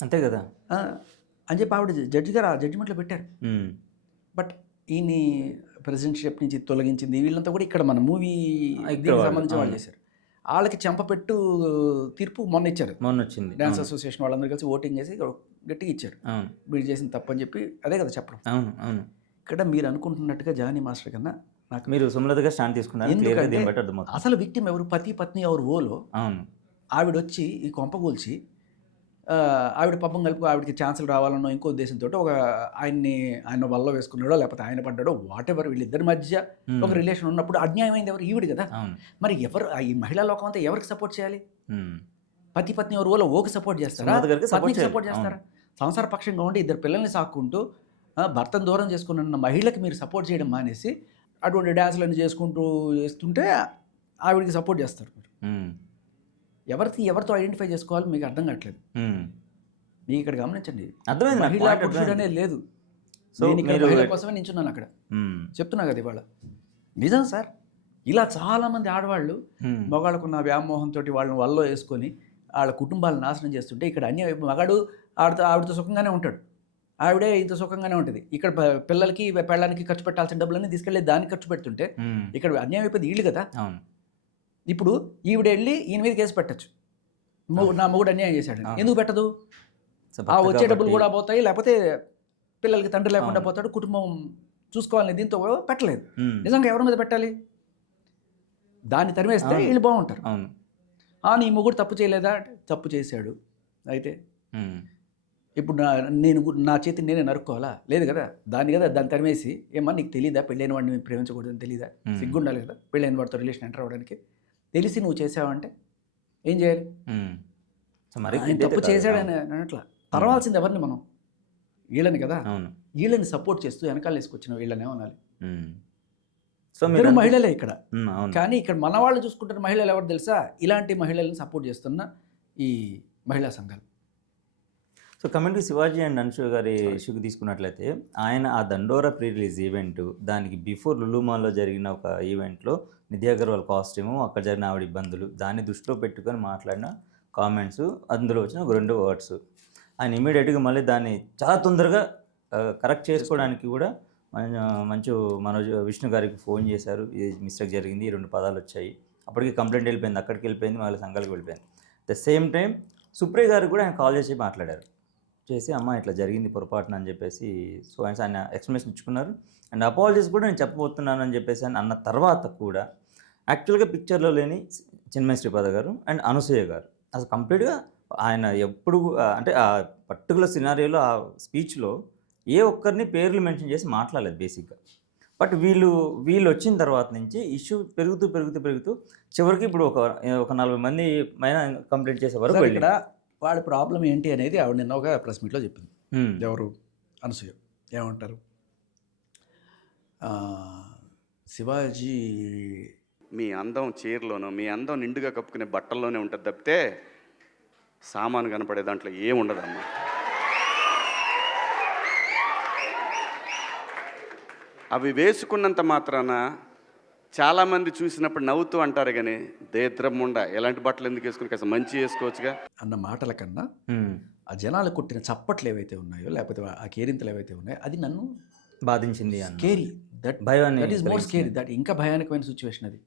అంతే కదా అని చెప్పి ఆవిడ జడ్జి గారు ఆ జడ్జిమెంట్లో పెట్టారు. బట్ ఈయన ప్రెసిడెంట్షిప్ నుంచి తొలగించింది వీళ్ళంతా కూడా ఇక్కడ మన మూవీ సంబంధించిన వాళ్ళు చేశారు. వాళ్ళకి చెంపపెట్టు తీర్పు మొన్న ఇచ్చారు, మొన్న వచ్చింది. డాన్స్ అసోసియేషన్ వాళ్ళందరూ కలిసి ఓటింగ్ చేసి గట్టిగా ఇచ్చారు, వీళ్ళు చేసిన తప్పని చెప్పి. అదే కదా చెప్పడం. అవును అవును. ఇక్కడ మీరు అనుకుంటున్నట్టుగా జానీ మాస్టర్ కన్నా నాకు మీరు సుమలతగా స్టాండ్ తీసుకున్నారు. అసలు విక్టిమ్ ఎవరు, పతి పత్ని ఎవరు ఓలో. అవును, ఆవిడ వచ్చి ఈ కొంపగూల్చి ఆవిడ పబ్బం కలుపు ఆవిడకి ఛాన్సులు రావాలన్నో ఇంకో ఉద్దేశంతో ఆయన వల్ల వేసుకున్నాడో లేకపోతే ఆయన పడ్డాడో వాట్ ఎవర్, వీళ్ళిద్దరి మధ్య ఒక రిలేషన్ ఉన్నప్పుడు అన్యాయమైంది ఎవరు, ఈవిడ కదా. మరి ఎవరు ఈ మహిళా లోకం అంతా ఎవరికి సపోర్ట్ చేయాలి? పతి పత్ని ఎవరు ఓలో ఓకి సపోర్ట్ చేస్తారా, పత్నికి సపోర్ట్ చేస్తారా? సంసార పక్షంగా ఉండి ఇద్దరు పిల్లల్ని సాక్కుంటూ భర్తను దూరం చేసుకున్న మహిళకి మీరు సపోర్ట్ చేయడం మానేసి అటువంటి డ్యాన్స్లన్నీ చేసుకుంటూ చేస్తుంటే ఆవిడకి సపోర్ట్ చేస్తారు. మీరు ఎవరితో ఐడెంటిఫై చేసుకోవాలి మీకు అర్థం కావట్లేదు. మీకు ఇక్కడ గమనించండి, మహిళా పురుషుడు అనేది లేదు. నేను ఇక్కడ మహిళల కోసమే నించున్నాను అక్కడ, చెప్తున్నా కదా ఇవాళ. నిజం సార్, ఇలా చాలామంది ఆడవాళ్ళు మగాళ్ళకున్న వ్యామోహంతో వాళ్ళని వల్లో వేసుకొని వాళ్ళ కుటుంబాలను నాశనం చేస్తుంటే ఇక్కడ మగాడు ఆవిడతో సుఖంగానే ఉంటాడు, ఆవిడే ఇంత సుఖంగానే ఉంటుంది. ఇక్కడ పిల్లలకి పెళ్ళానికి ఖర్చు పెట్టాల్సిన డబ్బులన్నీ తీసుకెళ్ళి దానికి ఖర్చు పెడుతుంటే ఇక్కడ అన్యాయం అయిపోయింది వీళ్ళు కదా. ఇప్పుడు ఈవిడ వెళ్ళి ఈయన మీద కేసు పెట్టచ్చు, నా మొగుడు అన్యాయం చేశాడు, ఎందుకు పెట్టదు? ఆ వచ్చే డబ్బులు కూడా పోతాయి, లేకపోతే పిల్లలకి తండ్రి లేకుండా పోతాడు, కుటుంబం చూసుకోవాలని దీంతో పెట్టలేదు. నిజంగా ఎవరి మీద పెట్టాలి? దాన్ని తరిమేస్తే వీళ్ళు బాగుంటారు. నీ మొగుడు తప్పు చేయలేదా? తప్పు చేశాడు, అయితే ఇప్పుడు నా చేతిని నేనే నరుక్కోవాలా? లేదు కదా. దాన్ని తరిమేసి ఏమన్నా నీకు తెలీదా పెళ్ళైన వాడిని ప్రేమించకూడదని తెలీదా? సిగ్గుండాలి కదా పెళ్ళైన వాడితో రిలేషన్ ఎంటర్ అవ్వడానికి. తెలిసి నువ్వు చేసావంటే ఏం చేయాలి? తప్పు చేశాడని అట్లా తరవాల్సింది ఎవరిని? మనం వీళ్ళని కదా. వీళ్ళని సపోర్ట్ చేస్తూ వెనకాల వేసుకొచ్చిన వీళ్ళనే అనాలి. మహిళలే ఇక్కడ, కానీ ఇక్కడ మన వాళ్ళు చూసుకుంటున్న మహిళలు ఎవరు తెలుసా? ఇలాంటి మహిళలను సపోర్ట్ చేస్తున్న ఈ మహిళా సంఘాలు. So coming to Shivaji and Anshu గారి ఇష్యూకి తీసుకున్నట్లయితే, ఆయన ఆ దండోరా ప్రీ రిలీజ్ ఈవెంట్, దానికి బిఫోర్ లులు మాల్లో జరిగిన ఒక ఈవెంట్లో నిధి అగర్వాల్ కాస్ట్యూము, అక్కడ జరిగిన ఆవిడ ఇబ్బందులు, దాన్ని దృష్టిలో పెట్టుకొని మాట్లాడిన కామెంట్స్, అందులో వచ్చిన ఒక 2 వర్డ్స్, ఆయన ఇమీడియట్గా మళ్ళీ దాన్ని చాలా తొందరగా కరెక్ట్ చేసుకోవడానికి కూడా మంచి మనోజ్ విష్ణు గారికి ఫోన్ చేశారు, ఇది మిస్టేక్ జరిగింది, ఈ 2 పదాలు వచ్చాయి. అప్పటికి కంప్లైంట్ వెళ్ళిపోయింది, అక్కడికి వెళ్ళిపోయింది, మళ్ళీ సంఘాలకు వెళ్ళిపోయింది. ద సేమ్ టైం సుప్రియ గారికి కూడా ఆయన కాల్ చేసి మాట్లాడారు, చేసి అమ్మ ఇట్లా జరిగింది పొరపాటున అని చెప్పేసి. సో ఆయన ఎక్స్ప్లెనేషన్ ఇచ్చుకున్నారు, అండ్ అపాలజీస్ కూడా నేను చెప్పబోతున్నాను అని చెప్పేసి అన్న తర్వాత కూడా యాక్చువల్గా పిక్చర్లో లేని చిన్మయి శ్రీపాద గారు అండ్ అనసూయ గారు అసలు కంప్లీట్గా ఆయన ఎప్పుడు అంటే ఆ పర్టికులర్ సినారియోలో ఆ స్పీచ్లో ఏ ఒక్కరిని పేర్లు మెన్షన్ చేసి మాట్లాడలేదు బేసిక్గా. బట్ వీళ్ళు వచ్చిన తర్వాత నుంచి ఇష్యూ పెరుగుతూ చివరికి ఇప్పుడు ఒక 40 మంది పైన కంప్లైంట్ చేసే వరకు ఇక్కడ వాడి ప్రాబ్లం ఏంటి అనేది ఆవిడ నిన్న ఒక ప్రెస్ మీట్లో చెప్పింది. ఎవరు? అనసూయ. ఏమంటారు? శివాజీ మీ అందం చీరలోనో, మీ అందం నిండుగా కప్పుకునే బట్టల్లోనే ఉంటుంది తప్పితే సామాను కనపడే దాంట్లో ఏముండదమ్మా. అవి వేసుకున్నంత మాత్రాన చాలామంది చూసినప్పుడు నవ్వుతూ అంటారు, కానీ దేద్రముండ ఎలాంటి బట్టలు ఎందుకు వేసుకుని కాస్త మంచి వేసుకోవచ్చుగా అన్న మాటల కన్నా ఆ జనాలు కొట్టిన చప్పట్లు ఏవైతే ఉన్నాయో, లేకపోతే ఆ కేరింతలు ఏవైతే ఉన్నాయో, అది నన్ను బాధించింది. Scary, that is more scary, that ఇంకా భయానకమైన సిచ్యువేషన్ అది.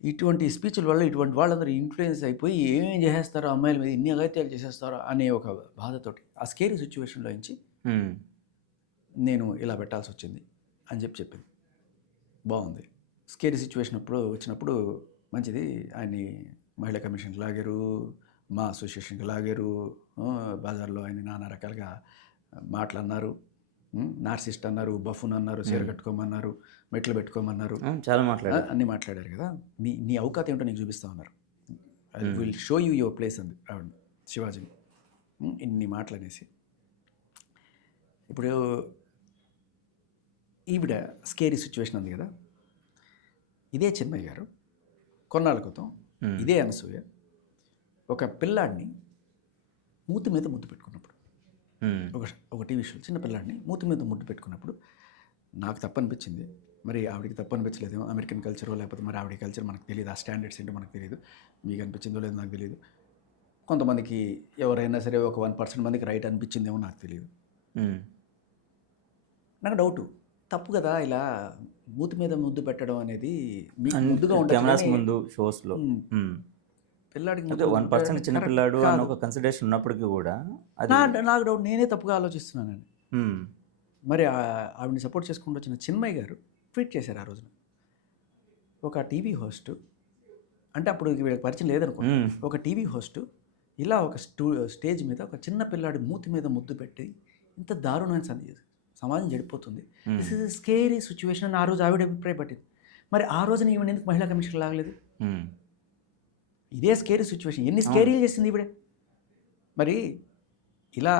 ఇటువంటి స్పీచ్ల వల్ల ఇటువంటి వాళ్ళందరూ ఇన్ఫ్లుయెన్స్ అయిపోయి ఏమేం చేసేస్తారో అమ్మాయిల మీద ఇన్ని అగత్యాలు చేసేస్తారో అనే ఒక బాధతోటి ఆ స్కేరీ సిచ్యువేషన్లో నుంచి నేను ఇలా పెట్టాల్సి వచ్చింది అని చెప్పింది. బాగుంది. స్కేరీ సిచ్యువేషన్ వచ్చినప్పుడు మంచిది. ఆయన్ని మహిళా కమిషన్కి లాగారు, మా అసోసియేషన్కి లాగారు, బజార్లో ఆయన నానా రకాలుగా మాటలు అన్నారు, నార్సిస్ట్ అన్నారు, బఫున్ అన్నారు, చీర కట్టుకోమన్నారు, మెట్లు పెట్టుకోమన్నారు, చాలా మాట్లాడారు, అన్నీ మాట్లాడారు కదా. నీ అవకాశం ఏంటో నీకు చూపిస్తా ఉన్నారు, I will show you your place అంది ఆవిడ శివాజీని. ఇన్ని మాటలు అనేసి ఇప్పుడు ఈవిడ స్కేరీ సిచ్యువేషన్ ఉంది కదా, ఇదే చిన్మయ్య గారు కొన్నాళ్ళ క్రితం ఇదే అనసూయ ఒక పిల్లాడిని మూతి మీద ముద్దు పెట్టుకున్నప్పుడు, ఒక టీవీ షో చిన్న పిల్లాడిని మూతి మీద ముద్దు పెట్టుకున్నప్పుడు నాకు తప్పు అనిపించింది. మరి ఆవిడకి తప్పు అనిపించలేదేమో, అమెరికన్ కల్చరో లేకపోతే మరి ఆవిడ కల్చర్ మనకు తెలియదు, ఆ స్టాండర్డ్స్ ఏంటో మనకు తెలియదు, మీకు అనిపించిందో లేదో నాకు తెలియదు. కొంతమందికి ఎవరైనా సరే ఒక 1% మందికి రైట్ అనిపించిందేమో నాకు తెలియదు. నాకు డౌటు, తప్పు కదా ఇలా మూతి మీద ముద్దు పెట్టడం అనేది. ముద్దుగా కెమెరాస్ ముందు షోస్లో పిల్లాడికి 1% చిన్న పిల్లాడు అని ఒక కన్సిడరేషన్ ఉన్నప్పటికీ కూడా నాకు డౌట్, నేనే తప్పుగా ఆలోచిస్తున్నానని. మరి ఆవిడని సపోర్ట్ చేసుకుంటూ వచ్చిన చిన్మయ్య గారు ట్వీట్ చేశారు ఆ రోజున. ఒక టీవీ హోస్ట్, అంటే అప్పుడు వీళ్ళకి పరిచయం లేదనుకో, ఒక టీవీ హోస్ట్ ఇలా ఒక స్టేజ్ మీద ఒక చిన్న పిల్లాడి మూతి మీద ముద్దు పెట్టి ఇంత దారుణమైన సమాజం చెడిపోతుంది, దిస్ ఇస్ స్కేరీ సిచ్యువేషన్ అని ఆ రోజు ఆవిడ అభిప్రాయపట్టింది. మరి ఆ రోజున ఈవిడ ఎందుకు మహిళా కమిషన్ లాగలేదు? ఇదే స్కేరీ సిచ్యువేషన్, ఎన్ని స్కేరీలు చేసింది ఈవిడే. మరి ఇలా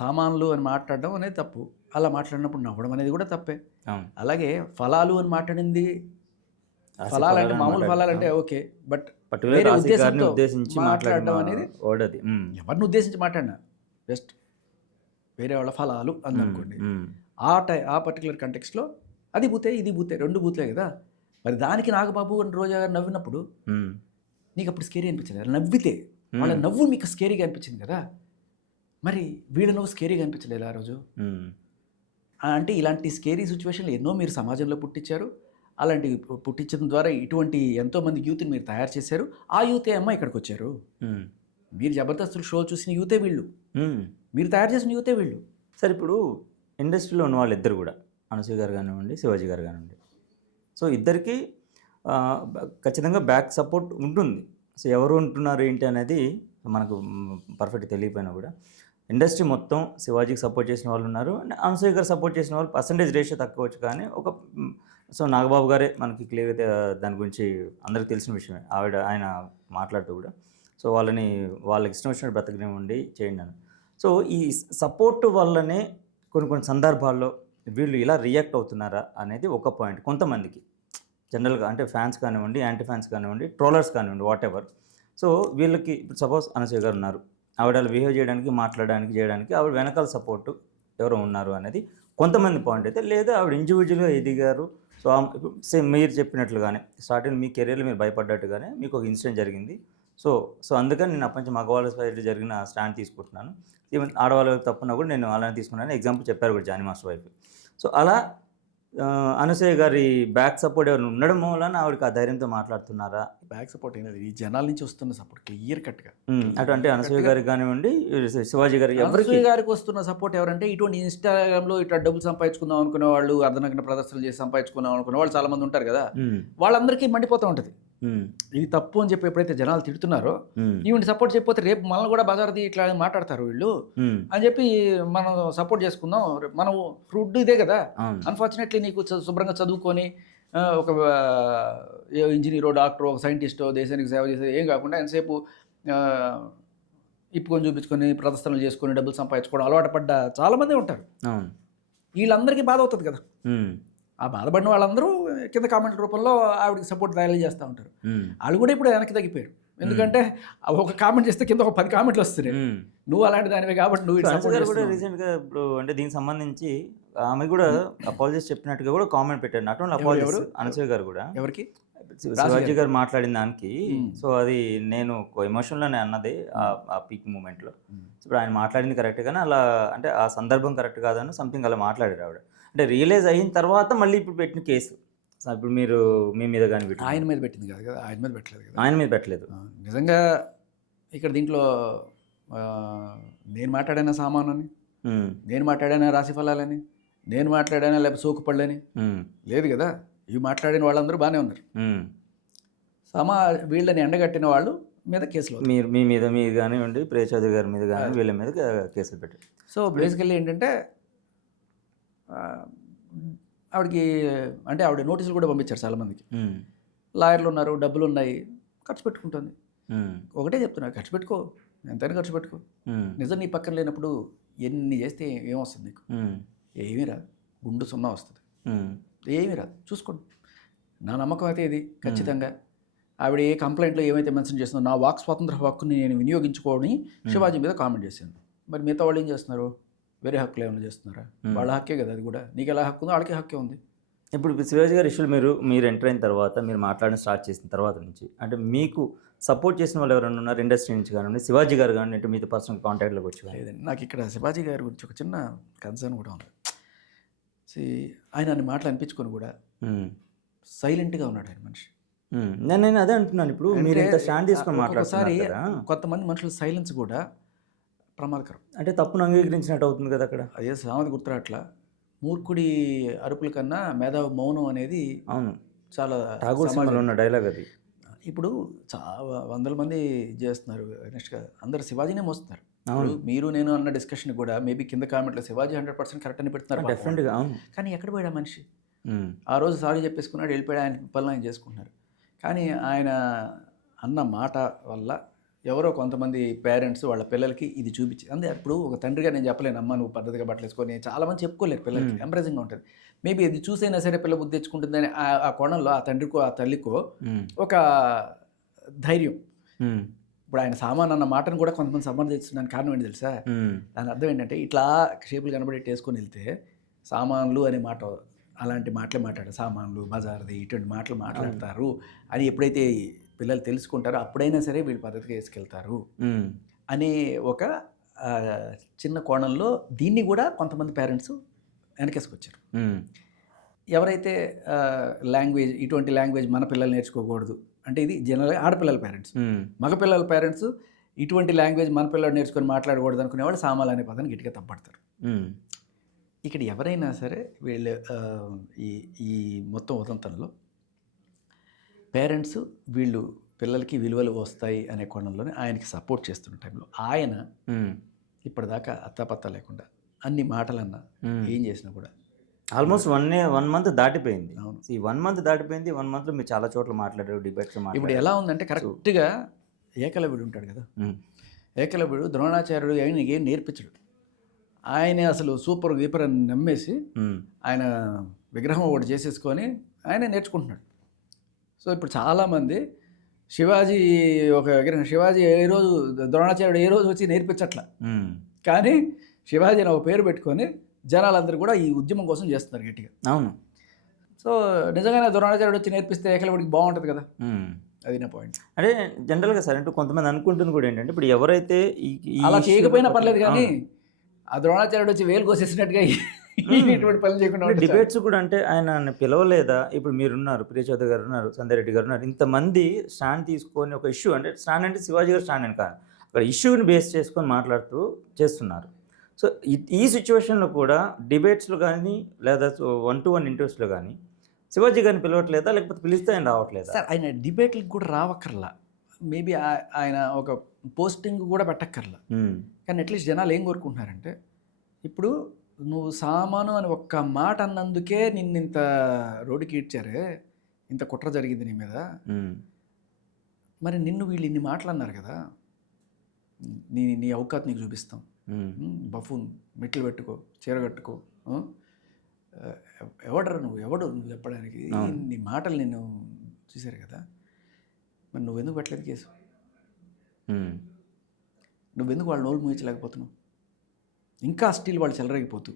సామాన్లు అని మాట్లాడడం అనేది తప్పు, అలా మాట్లాడినప్పుడు నవ్వడం అనేది కూడా తప్పే. అలాగే ఫలాలు అని మాట్లాడింది, ఫలాలు అంటే మామూలు ఫలాలు అంటే ఓకే, బట్ వేరే ఉద్దేశంతో మాట్లాడడం అనేది ఎవరిని ఉద్దేశించి మాట్లాడినా జస్ట్ వేరే వాళ్ళ ఫలాలు అందనుకోండి, ఆ పర్టికులర్ కంటెక్స్ట్లో అది బూతే ఇది బూతే, రెండు బూతులే కదా. మరి దానికి నాగబాబు అని రోజా గారు నవ్వినప్పుడు నీకు అప్పుడు స్కేరీ అనిపించలేదు, నవ్వితే వాళ్ళ నవ్వు మీకు స్కేరీగా అనిపించింది కదా. మరి వీళ్ళ నవ్వు స్కేరీగా అనిపించలేదు ఆ రోజు. అంటే ఇలాంటి స్కేరీ సిచ్యువేషన్లు ఎన్నో మీరు సమాజంలో పుట్టించారు, అలాంటి పుట్టించడం ద్వారా ఇటువంటి ఎంతోమంది యూత్ని మీరు తయారు చేశారు. ఆ యూతే అమ్మ ఇక్కడికి వచ్చారు. మీరు జబర్దస్త్ షో చూసిన యూతే వీళ్ళు, మీరు తయారు చేసిన యూతే వీళ్ళు. సరే, ఇప్పుడు ఇండస్ట్రీలో ఉన్న వాళ్ళిద్దరు కూడా అనసూయ గారు కానివ్వండి, శివాజీ గారు కానివ్వండి, సో ఇద్దరికి ఖచ్చితంగా బ్యాక్ సపోర్ట్ ఉంటుంది. సో ఎవరు ఉంటున్నారు ఏంటి అనేది మనకు పర్ఫెక్ట్ తెలియపోయినా కూడా ఇండస్ట్రీ మొత్తం శివాజీకి సపోర్ట్ చేసిన వాళ్ళు ఉన్నారు, అనసూయ గారు సపోర్ట్ చేసిన వాళ్ళు పర్సంటేజ్ రేషియో తక్కువ వచ్చు. కానీ సో నాగబాబు గారే మనకి క్లియర్గా దాని గురించి అందరికీ తెలిసిన విషయమే, ఆయన మాట్లాడుతూ కూడా సో వాళ్ళకి ఇష్టం వచ్చినట్టు బ్రతకనివ్వండి, చేయండి అని. సో ఈ సపోర్ట్ వల్లనే కొన్ని సందర్భాల్లో వీళ్ళు ఇలా రియాక్ట్ అవుతున్నారా అనేది ఒక పాయింట్. కొంతమందికి జనరల్గా అంటే ఫ్యాన్స్ కానివ్వండి, యాంటీ ఫ్యాన్స్ కానివ్వండి, ట్రోలర్స్ కానివ్వండి, వాట్ ఎవర్. సో వీళ్ళకి ఇప్పుడు సపోజ్ అనసూయ గారు ఉన్నారు, ఆవిడ బిహేవ్ చేయడానికి, మాట్లాడడానికి, చేయడానికి ఆవిడ వెనకాల సపోర్టు ఎవరో ఉన్నారు అనేది కొంతమంది పాయింట్ అయితే. లేదా ఆవిడ ఇండివిజువల్గా ఎదిగారు. సో సేమ్ మీరు చెప్పినట్లుగానే స్టార్టింగ్ మీ కెరీర్లో మీరు భయపడ్డట్టుగానే మీకు ఒక ఇన్సిడెంట్ జరిగింది. సో అందుకని నేను అప్పటి నుంచి మగవాళ్ళ సైడ్ జరిగిన స్టాండ్ తీసుకుంటున్నాను. ఈవెన్ ఆడవాళ్ళ తప్పున్నా కూడా నేను అలానే తీసుకున్నాను. ఎగ్జాంపుల్ చెప్పారు కూడా జానీ మాస్టర్ వైఫ్. సో అలా అనసూయ గారి బ్యాక్ సపోర్ట్ ఎవరు ఉండడం వలన ఆవిడకి ఆ ధైర్యంతో మాట్లాడుతున్నారా? బ్యాక్ సపోర్ట్ అయినది ఈ జనాల నుంచి వస్తున్న సపోర్ట్ క్లియర్ కట్గా అటు అంటే అనసూయ గారికి కానివ్వండి, శివాజీ గారికి, అనసూయ గారికి వస్తున్న సపోర్ట్ ఎవరంటే ఇటువంటి ఇన్స్టాగ్రామ్లో ఇట్లా డబ్బులు సంపాదించుకుందాం అనుకునే వాళ్ళు, అర్ధనగ్న ప్రదర్శనలు చేసి సంపాదించుకుందాం అనుకునే వాళ్ళు చాలా మంది ఉంటారు కదా. వాళ్ళందరికీ మండిపోతూ ఉంటుంది ఇది తప్పు అని చెప్పి. ఎప్పుడైతే జనాలు తిడుతున్నారో ఈవెంట్ సపోర్ట్ చేయకపోతే రేపు మనల్ని కూడా బజార్ది ఇట్లా మాట్లాడతారు వీళ్ళు అని చెప్పి మనం సపోర్ట్ చేసుకుందాం. మనం ఫుడ్ ఇదే కదా. అన్ఫార్చునేట్లీ నీకు శుభ్రంగా చదువుకొని ఒక ఇంజనీరో, డాక్టరో, ఒక సైంటిస్టో దేశానికి సేవ చేసేది ఏం కాకుండా ఎంతసేపు ఇప్పుకొని చూపించుకొని ప్రదర్శనలు చేసుకొని డబ్బులు సంపాదించుకోవడం అలవాటు పడ్డ చాలామంది ఉంటారు. వీళ్ళందరికీ బాధ అవుతుంది కదా. ఆ బాధపడిన వాళ్ళందరూ కింద కామెంట్ల రూపంలో ఆవిడకి సపోర్ట్ ర్యాలీ చేస్తూ ఉంటారు. వాళ్ళు కూడా ఇప్పుడు వెనక్కి తగ్గిపోయారు. ఎందుకంటే ఒక కామెంట్ చేస్తే కింద ఒక 10 కామెంట్లు వస్తున్నాయి, నువ్వు అలాంటి దానివే కాబట్టి నువ్వు. కూడా రీసెంట్గా ఇప్పుడు అంటే దీనికి సంబంధించి ఆమె కూడా అపాలజీస్ చెప్పినట్టుగా కూడా కామెంట్ పెట్టారు. నాట్ ఓన్లీ అపాలజీస్, అనసూయ గారు కూడా ఎవరికి శివాజీ గారు మాట్లాడిన దానికి. సో అది నేను ఎమోషన్లోనే అన్నది ఆ పీక్ మూమెంట్లో. ఇప్పుడు ఆయన మాట్లాడింది కరెక్ట్ కానీ అలా అంటే ఆ సందర్భం కరెక్ట్ కాదని సంథింగ్ అలా మాట్లాడారు ఆవిడ. అంటే రియలైజ్ అయిన తర్వాత మళ్ళీ ఇప్పుడు పెట్టిన కేసు. ఇప్పుడు మీరు మీ మీద కానీ పెట్టి ఆయన మీద పెట్టింది కాదు కదా, ఆయన మీద పెట్టలేదు కదా. ఆయన మీద పెట్టలేదు. నిజంగా ఇక్కడ దీంట్లో నేను మాట్లాడిన సామానని, నేను మాట్లాడిన రాశి ఫలాలని, నేను మాట్లాడానా లేకపోతే సోకుపళ్ళని లేదు కదా. ఇవి మాట్లాడిన వాళ్ళందరూ బాగానే ఉన్నారు. వీళ్ళని ఎండగట్టిన వాళ్ళు మీద కేసులు మీరు మీ మీద మీరు కానివ్వండి, ప్రియ చౌదరి గారి మీద కానీ వీళ్ళ మీద కేసులు పెట్టారు. సో బేసికల్లీ ఏంటంటే ఆవిడకి అంటే ఆవిడ నోటీసులు కూడా పంపించారు చాలామందికి. లాయర్లు ఉన్నారు, డబ్బులు ఉన్నాయి, ఖర్చు పెట్టుకుంటుంది. ఒకటే చెప్తున్నా, ఖర్చు పెట్టుకో, ఎంతైనా ఖర్చు పెట్టుకో. నిజం నీ పక్కన లేనప్పుడు ఎన్ని చేస్తే ఏమొస్తుంది నీకు? ఏమీ రాదు, గుండు సున్నా వస్తుంది, ఏమీ రాదు. చూసుకోండి. నా నమ్మకం అయితే ఇది ఖచ్చితంగా. ఆవిడ ఏ కంప్లైంట్లో ఏమైతే మెన్షన్ చేస్తుందో, నా వాక్ స్వాతంత్ర హక్కుని నేను వినియోగించుకోని శివాజీ మీద కామెంట్ చేశాను. మరి మిగతా వాళ్ళు ఏం చేస్తున్నారు? వేరే హక్కులు ఏమైనా చేస్తున్నారా? వాళ్ళ హక్కే కదా అది కూడా. నీకు ఎలా హక్కు ఉందో వాళ్ళకి హక్కే ఉంది. ఇప్పుడు శివాజీ గారి ఇష్యూలు మీరు ఎంటర్ అయిన తర్వాత, మీరు మాట్లాడడం స్టార్ట్ చేసిన తర్వాత నుంచి, అంటే మీకు సపోర్ట్ చేసిన వాళ్ళు ఎవరైనా ఉన్నారు ఇండస్ట్రీ నుంచి కానీ, శివాజీ గారు కానీ, అంటే మీతో పర్సనల్ కాంటాక్ట్లోకి వచ్చి? లేదండి, నాకు ఇక్కడ శివాజీ గారి గురించి ఒక చిన్న కన్సర్న్ కూడా ఉంది. ఆయన అన్ని మాటలు అనిపించుకొని కూడా సైలెంట్గా ఉన్నాడు ఆయన మనిషి. నేను అదే అంటున్నాను. ఇప్పుడు మీరు ఇంత స్టాండ్ తీసుకొని మాట్లాడుతున్నారు కదా, కొంతమంది మనుషుల సైలెన్స్ కూడా ప్రమాదకరం. అంటే తప్పును అంగీకరించినట్టు అవుతుంది కదా అక్కడ. అదే సామెత గుర్తురాట్లా, మూర్ఖుడి అరుపుల కన్నా మేధావి మౌనం అనేది అవును చాలా ఉన్న డైలాగ్ అది. ఇప్పుడు చాలా వందల మంది చేస్తున్నారు నెక్స్ట్గా, అందరు శివాజీనే మోస్తున్నారు. మీరు నేను అన్న డిస్కషన్ కూడా మేబీ కింద కామెంట్లో శివాజీ 100% కరెక్ట్ అని పెడుతున్నారు డెఫినెట్గా. కానీ ఎక్కడ పోయాడు మనిషి? ఆ రోజు సారీ చెప్పేసుకున్నాడు, వెళ్ళిపోయాడు, ఆయన పనులు ఆయన చేసుకుంటున్నారు. కానీ ఆయన అన్న మాట వల్ల ఎవరో కొంతమంది పేరెంట్స్ వాళ్ళ పిల్లలకి ఇది చూపించి, అంతే. ఇప్పుడు ఒక తండ్రిగా నేను చెప్పలేను, అమ్మ నువ్వు పద్ధతిగా బట్టలు వేసుకొని, చాలామంది చెప్పుకోలేరు పిల్లలకి, ఎంప్రెసింగ్గా ఉంటుంది. మేబీ ఇది చూసైనా సరే పిల్ల బుద్ధి తెచ్చుకుంటుందని ఆ కోణంలో ఆ తండ్రికో ఆ తల్లికో ఒక ధైర్యం. ఇప్పుడు ఆయన సామాన్ అన్న మాటను కూడా కొంతమంది సమర్థించడానికి కారణం ఏంటి తెలుసా? దాని అర్థం ఏంటంటే, ఇట్లా షేపులు కనబడేట్టు వేసుకొని వెళ్తే సామాన్లు అనే మాట, అలాంటి మాటలే మాట్లాడారు, సామాన్లు బజార్ది ఇటువంటి మాటలు మాట్లాడతారు అని ఎప్పుడైతే పిల్లలు తెలుసుకుంటారో అప్పుడైనా సరే వీళ్ళు పద్ధతిగా వేసుకెళ్తారు అనే ఒక చిన్న కోణంలో దీన్ని కూడా కొంతమంది పేరెంట్స్ వెనకేసుకొచ్చారు. ఎవరైతే లాంగ్వేజ్, ఇటువంటి లాంగ్వేజ్ మన పిల్లలు నేర్చుకోకూడదు అంటే, ఇది జనరల్గా ఆడపిల్లల పేరెంట్స్. మగపిల్లల పేరెంట్స్ ఇటువంటి లాంగ్వేజ్ మన పిల్లలు నేర్చుకొని మాట్లాడకూడదు అనుకునేవాళ్ళు సామాన్లు అనే పదాన్ని గట్టిగా తప్పడతారు. ఇక్కడ ఎవరైనా సరే వీళ్ళు ఈ మొత్తం ఉదంతంలో పేరెంట్స్ వీళ్ళు పిల్లలకి విలువలు వస్తాయి అనే కోణంలోనే ఆయనకి సపోర్ట్ చేస్తున్న టైంలో ఆయన ఇప్పటిదాకా అత్తాపత్తా లేకుండా అన్ని మాటలన్నా ఏం చేసినా కూడా ఆల్మోస్ట్ 1 మంత్ దాటిపోయింది. ఈ 1 మంత్ దాటిపోయింది. 1 మంత్లో మీరు చాలా చోట్ల మాట్లాడారు, డిబేట్స్. ఇప్పుడు ఎలా ఉందంటే, కరెక్ట్గా ఏకలవ్యుడు ఉంటాడు కదా, ఏకలవ్యుడు ద్రోణాచార్యుడు ఆయన ఏం నేర్పించడు. ఆయనే అసలు సూపర్ గీపర్ అని నమ్మేసి ఆయన విగ్రహం ఒకటి చేసేసుకొని ఆయన నేర్చుకుంటున్నాడు. సో ఇప్పుడు చాలామంది శివాజీ ఒక విగ్రహం, శివాజీ ఏ రోజు, ద్రోణాచార్యుడు ఏ రోజు వచ్చి నేర్పించట్లా, కానీ శివాజీ అని ఒక పేరు పెట్టుకొని జనాలందరూ కూడా ఈ ఉద్యమం కోసం చేస్తున్నారు గట్టిగా. అవును. సో నిజంగానే ద్రోణాచార్యుడు వచ్చి నేర్పిస్తే ఏకలవ్యుడికి బాగుంటుంది కదా, అది నా పాయింట్. అంటే జనరల్గా సరే, అంటే కొంతమంది అనుకుంటుంది కూడా ఏంటంటే, ఇప్పుడు ఎవరైతే అలా చేయకపోయినా పర్లేదు, కానీ ఆ ద్రోణాచార్యుడు వచ్చి వేలు కోసేసినట్టుగా ఇటువంటి పనులు చేయకుండా డిబేట్స్ కూడా, అంటే ఆయన పిలవలేదా? ఇప్పుడు మీరున్నారు, ప్రియ చౌదరి గారు ఉన్నారు, సంజయ్ రెడ్డి గారు ఉన్నారు, ఇంతమంది స్టాండ్ తీసుకొని ఒక ఇష్యూ, అంటే స్టాండ్ అంటే శివాజీ గారు స్టాండ్ అని కాదు, అక్కడ ఇష్యూని బేస్ చేసుకొని మాట్లాడుతూ చేస్తున్నారు. సో ఈ సిచ్యువేషన్లో కూడా డిబేట్స్లో కానీ లేదా 1-to-1 ఇంటర్వ్యూస్లో కానీ శివాజీ గారిని పిలవట్లేదా, లేకపోతే పిలిస్తే ఆయన రావట్లేదా? సార్ ఆయన డిబేట్లకు కూడా రావక్కర్లా, మేబీ ఆయన ఒక పోస్టింగ్ కూడా పెట్టక్కర్లా. కానీ అట్లీస్ట్ జనాలు ఏం కోరుకుంటున్నారంటే, ఇప్పుడు నువ్వు సామాను అని ఒక్క మాట అన్నందుకే నిన్ను ఇంత రోడ్డుకి ఈడ్చారే, ఇంత కుట్ర జరిగింది నీ మీద, మరి నిన్ను వీళ్ళు ఇన్ని మాటలు అన్నారు కదా, నీ అవకాశం నీకు చూపిస్తాం, బఫూన్ మెట్లు పెట్టుకో, చీర కట్టుకో, ఎవడరా ఎవడు నువ్వు చెప్పడానికి, నీ మాటలు నిన్ను చూశారు కదా, మరి నువ్వెందుకు పెట్టలేదు కేసు? నువ్వెందుకు వాళ్ళు నోళ్ళు మూయించలేకపోతున్నావు? ఇంకా స్టిల్ వాళ్ళు చెలరేగిపోతూ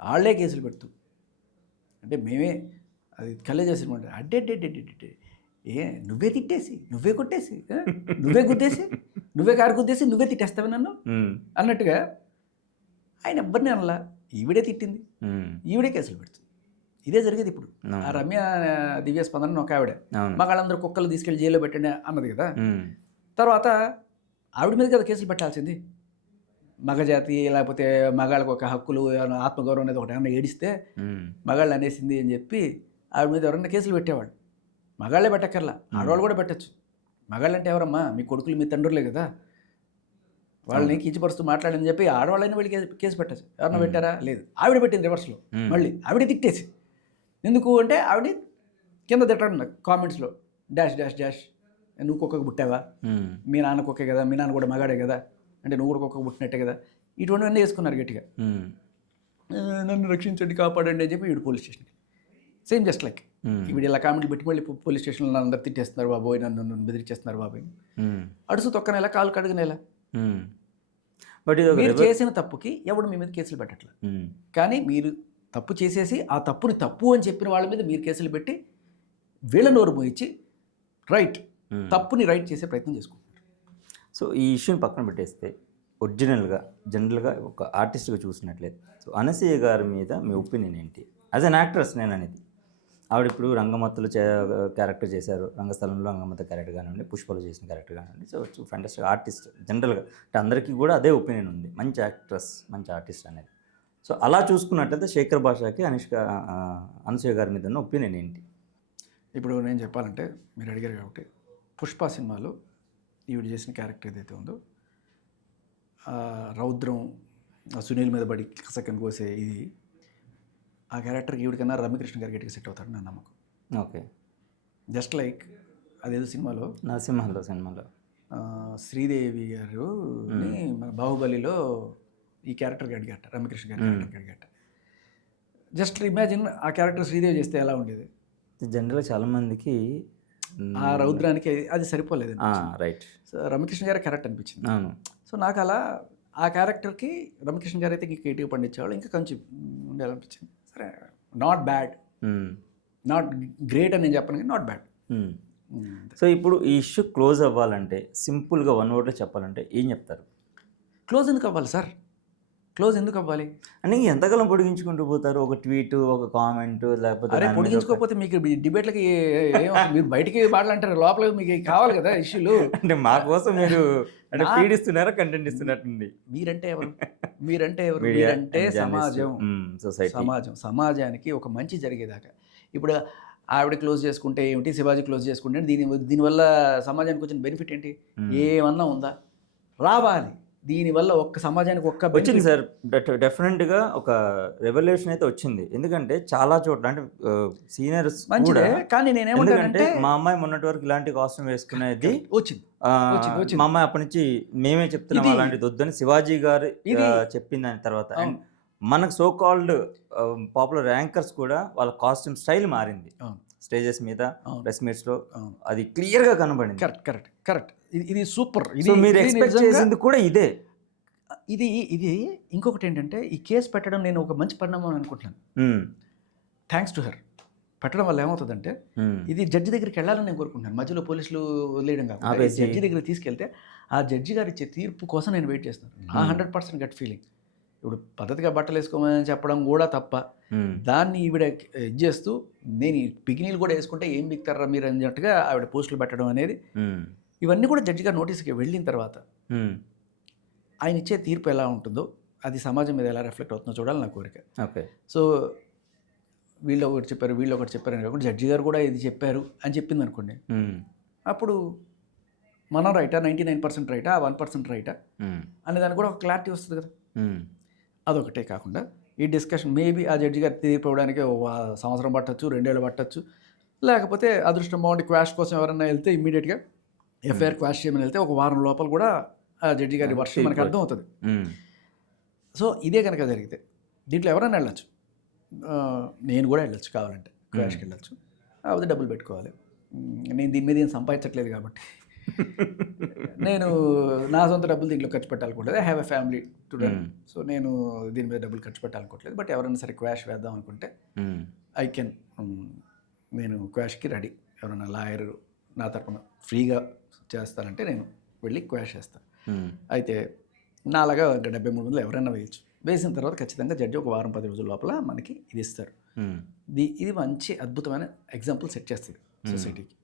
వాళ్ళే కేసులు పెడుతూ, అంటే మేమే అది కలేజా సినిమా అడ్డే నువ్వే తిట్టేసి, నువ్వే కొట్టేసి, నువ్వే గుద్దేసి, నువ్వే కారు గుద్దేసి, నువ్వే తిట్టేస్తావు నన్ను అన్నట్టుగా ఆయన ఎవ్వరిని అనలా. ఈవిడే తిట్టింది, ఈవిడే కేసులు పెడుతుంది. ఇదే జరిగేది ఇప్పుడు. ఆ రమ్య దివ్య స్పందన ఒక ఆవిడ అవును. మగాళ్ళందరూ కుక్కలు తీసుకెళ్ళి జైల్లో పెట్టండి అన్నది కదా. తర్వాత ఆవిడ మీద కదా కేసులు పెట్టాల్సింది. మగజాతి లేకపోతే మగాళ్ళకి ఒక హక్కులు ఏమైనా ఆత్మగౌరవం అనేది ఒకటి ఏమైనా ఏడిస్తే మగాళ్ళు అనేసింది అని చెప్పి ఆవిడ మీద ఎవరైనా కేసులు పెట్టేవాళ్ళు. మగాళ్ళే పెట్టక్కర్లా, ఆడవాళ్ళు కూడా పెట్టచ్చు. మగాళ్ళు అంటే ఎవరమ్మా, మీ కొడుకులు మీ తండ్రులే కదా, వాళ్ళని కించపరుస్తూ మాట్లాడని చెప్పి ఆడవాళ్ళని వెళ్ళి కేసు పెట్టచ్చు. ఎవరన్నా పెట్టారా? లేదు. ఆవిడ పెట్టింది రివర్స్లో. మళ్ళీ ఆవిడ తిట్టేసి, ఎందుకు అంటే ఆవిడ కింద తిట్టండి కామెంట్స్లో డాష్ డాష్ డాష్, నువ్వు కుక్కకు పుట్టావా, మీ నాన్న కుక్కే కదా, మీ నాన్న కూడా మగాడే కదా, అంటే నువ్వు కూడా కుక్కకు పుట్టినట్టే కదా, ఇటువంటివన్నీ వేసుకున్నారు గట్టిగా. నన్ను రక్షించండి కాపాడండి అని చెప్పి వీడు పోలీస్ స్టేషన్కి. సేమ్ జస్ట్ లైక్ వీడు ఇలా కామెంట్లు పెట్టి మళ్ళీ పోలీస్ స్టేషన్లో నన్ను అందరు తిట్టేస్తున్నారు బాబోయ్, నన్ను బెదిరించేస్తున్నారు బాబోయ్, అడుసు తొక్కనేలా కాలు కడుగునేలా. బట్ ఇది మీరు చేసిన తప్పుకి ఎవడు మీ మీద కేసులు పెట్టట్లేదు. కానీ మీరు తప్పు చేసేసి ఆ తప్పుని తప్పు అని చెప్పిన వాళ్ళ మీద మీరు కేసులు పెట్టి వీళ్ళ నోరు మోయించి తప్పుని రైట్ చేసే ప్రయత్నం చేసుకుంటారు. సో ఈ ఇష్యూని పక్కన పెట్టేస్తే ఒరిజినల్గా జనరల్గా ఒక ఆర్టిస్ట్గా చూసినట్లయితే సో అనసూయ గారి మీద మీ ఒపీనియన్ ఏంటి? యాజ్ అన్ యాక్ట్రెస్ నేను అనేది, ఆవిడ ఇప్పుడు రంగమత్తలు క్యారెక్టర్ చేశారు, రంగస్థలంలో రంగమత్త క్యారెక్టర్ కానివ్వండి, పుష్పలో చేసిన క్యారెక్టర్ కానివ్వండి. సో ఫ్యాంటాస్టిక్ ఆర్టిస్ట్ జనరల్గా, అంటే అందరికీ కూడా అదే ఒపీనియన్ ఉంది, మంచి యాక్ట్రెస్ మంచి ఆర్టిస్ట్ అనేది. సో అలా చూసుకున్నట్లయితే శేఖర్ భాషకి అనసూయ గారి మీద ఉన్న ఒపీనియన్ ఏంటి? ఇప్పుడు నేను చెప్పాలంటే మీరు అడిగారు కాబట్టి, పుష్ప సినిమాలో ఈవిడ చేసిన క్యారెక్టర్ ఏదైతే ఉందో, రౌద్రం సునీల్ మీద పడి కసక్కని కోసే ఇది, ఆ క్యారెక్టర్కి ఈవిడికన్నా రమ్యకృష్ణ గారికి గట్టిగా సెట్ అవుతాడు నా నమ్మకం. ఓకే. జస్ట్ లైక్ అదేదో సినిమాలో సినిమాలో శ్రీదేవి గారు మన బాహుబలిలో ఈ క్యారెక్టర్కి అడిగట, రమ్యకృష్ణ గారి క్యారెక్టర్కి అడిగట. జస్ట్ ఇమాజిన్ ఆ క్యారెక్టర్ శ్రీదేవి చేస్తే ఎలా ఉండేది. జనరల్గా చాలామందికి ఆ రౌద్రానికి అది సరిపోలేదు. రైట్. సో రమ్యకృష్ణ గారు కరెక్ట్ అనిపించింది. అవును. సో నాకు అలా ఆ క్యారెక్టర్కి రమ్యకృష్ణ గారు అయితే ఇంకా ఎటుగా పండించేవాళ్ళు, ఇంకా కొంచెం ఉండాలనిపించింది. సరే, నాట్ బ్యాడ్, నాట్ గ్రేట్ అని నేను చెప్పను, కానీ నాట్ బ్యాడ్. సో ఇప్పుడు ఈ ఇష్యూ క్లోజ్ అవ్వాలంటే సింపుల్గా వన్ వర్డ్లో చెప్పాలంటే ఏం చెప్తారు? క్లోజ్ ఎందుకు అవ్వాలి సార్? క్లోజ్ ఎందుకు అవ్వాలి అంటే ఎంతకాలం పొడిగించుకుంటూ పోతారు? ఒక ట్వీట్, ఒక కామెంట్, లేకపోతే అరే పొడిగించుకోకపోతే మీకు డిబేట్లకి మీరు బయటికి మాట్లాడంటారు, లోపల మీకు కావాలి కదా ఇష్యూలు. అంటే మా కోసం మీరు అంటే ఫీడ్ ఇస్తున్నారా, కంటెంట్ ఇస్తున్నట్టుంది? మీరంటే ఎవరు? మీరంటే సమాజం, సొసైటీ. సమాజానికి ఒక మంచి జరిగేదాకా. ఇప్పుడు ఆవిడ క్లోజ్ చేసుకుంటే ఏమిటి, శివాజీ క్లోజ్ చేసుకుంటే దీనివల్ల సమాజానికి వచ్చిన బెనిఫిట్ ఏంటి? ఏమన్నా ఉందా? రావాలి. దీనివల్ల ఒక్క సమాజానికి ఒక్క వచ్చింది సార్, డెఫినెట్గా ఒక రెవల్యూషన్ అయితే వచ్చింది. ఎందుకంటే చాలా చోట్ల అంటే సీనియర్స్ మంచిదే, కానీ నేనేమంటే మా అమ్మాయి మొన్నటి వరకు ఇలాంటి కాస్ట్యూమ్ వేసుకునేది వచ్చింది. మా అమ్మాయి అప్పటి నుంచి మేమే చెప్తున్నాం అలాంటిది వద్దని శివాజీ గారు చెప్పిన దాని తర్వాత అండ్ మనకు సో కాల్డ్ పాపులర్ యాంకర్స్ కూడా వాళ్ళ కాస్ట్యూమ్ స్టైల్ మారింది. స్టేజెస్ మీద, ప్రెస్ మీట్స్ లో అది క్లియర్ గా కనబడింది. కరెక్ట్. ఇది సూపర్. ఇది మీరు ఎక్స్పెక్ట్ చేసింది కూడా ఇదే. ఇది ఇంకొకటి ఏంటంటే, ఈ కేసు పెట్టడం నేను ఒక మంచి పరిణామం అనుకుంటున్నాను. Thanks to her. పెట్టడం వల్ల ఏమవుతుందంటే, ఇది జడ్జి దగ్గరికి వెళ్ళాలని నేను కోరుకుంటున్నాను. మధ్యలో పోలీసులు వదిలేయడం కాదు, జడ్జి దగ్గరికి తీసుకెళ్తే ఆ జడ్జి గారు ఇచ్చే తీర్పు కోసం నేను వెయిట్ చేస్తున్నాను. నా 100% గట్ ఫీలింగ్. ఇప్పుడు పద్ధతిగా బట్టలు వేసుకోమని చెప్పడం కూడా తప్ప, దాన్ని ఈవిడ ఇది చేస్తూ నేను బికినీలు కూడా వేసుకుంటే ఏం బిక్తారా మీరు అన్నట్టుగా ఆవిడ పోస్టులు పెట్టడం అనేది, ఇవన్నీ కూడా జడ్జి గారు నోటీస్కి వెళ్ళిన తర్వాత ఆయన ఇచ్చే తీర్పు ఎలా ఉంటుందో, అది సమాజం మీద ఎలా రిఫ్లెక్ట్ అవుతుందో చూడాలి నా కోరిక. ఓకే. సో వీళ్ళు ఒకటి చెప్పారు అని కాకుండా జడ్జి గారు కూడా ఇది చెప్పారు అని చెప్పింది అనుకోండి, అప్పుడు మనం రైటా, 99% రైటా, 1% రైటా అనే దానికి కూడా ఒక క్లారిటీ వస్తుంది కదా. అదొకటే కాకుండా ఈ డిస్కషన్ మేబీ ఆ జడ్జి గారు తీర్పు ఇవ్వడానికి 1 సంవత్సరం పట్టచ్చు, 2 ఏళ్ళు పట్టచ్చు, లేకపోతే అదృష్టం బాగుండి క్వాష్ కోసం ఎవరైనా వెళ్తే ఇమ్మీడియట్గా ఎఫ్ఐఆర్ క్వాష్ చేయమని వెళ్తే 1 వారం లోపల కూడా ఆ జడ్జి గారి వర్షం మనకు అర్థం అవుతుంది. సో ఇదే కనుక జరిగితే దీంట్లో ఎవరైనా వెళ్ళచ్చు, నేను కూడా వెళ్ళచ్చు, కావాలంటే క్వాష్కి వెళ్ళచ్చు, కాకపోతే డబ్బులు పెట్టుకోవాలి. నేను దీని మీద ఏం సంపాదించట్లేదు కాబట్టి నేను నా సొంత డబ్బులు దీంట్లో ఖర్చు పెట్టాలనుకోవట్లేదు. I have a family to run. So నేను దీని మీద డబ్బులు ఖర్చు పెట్టాలనుకోవట్లేదు. బట్ ఎవరైనా సరే క్వాష్ వేద్దాం అనుకుంటే ఐ కెన్, నేను క్వాష్కి రెడీ. ఎవరైనా లాయర్ నా తరపున ఫ్రీగా చేస్తానంటే నేను వెళ్ళి క్వాష్ చేస్తాను. అయితే నాలాగా 73 మందిలో ఎవరైనా వేయచ్చు. వేసిన తర్వాత ఖచ్చితంగా జడ్జి ఒక వారం 10 రోజుల లోపల మనకి ఇది ఇస్తారు. ఇది మంచి అద్భుతమైన ఎగ్జాంపుల్ సెట్ చేస్తుంది సొసైటీకి.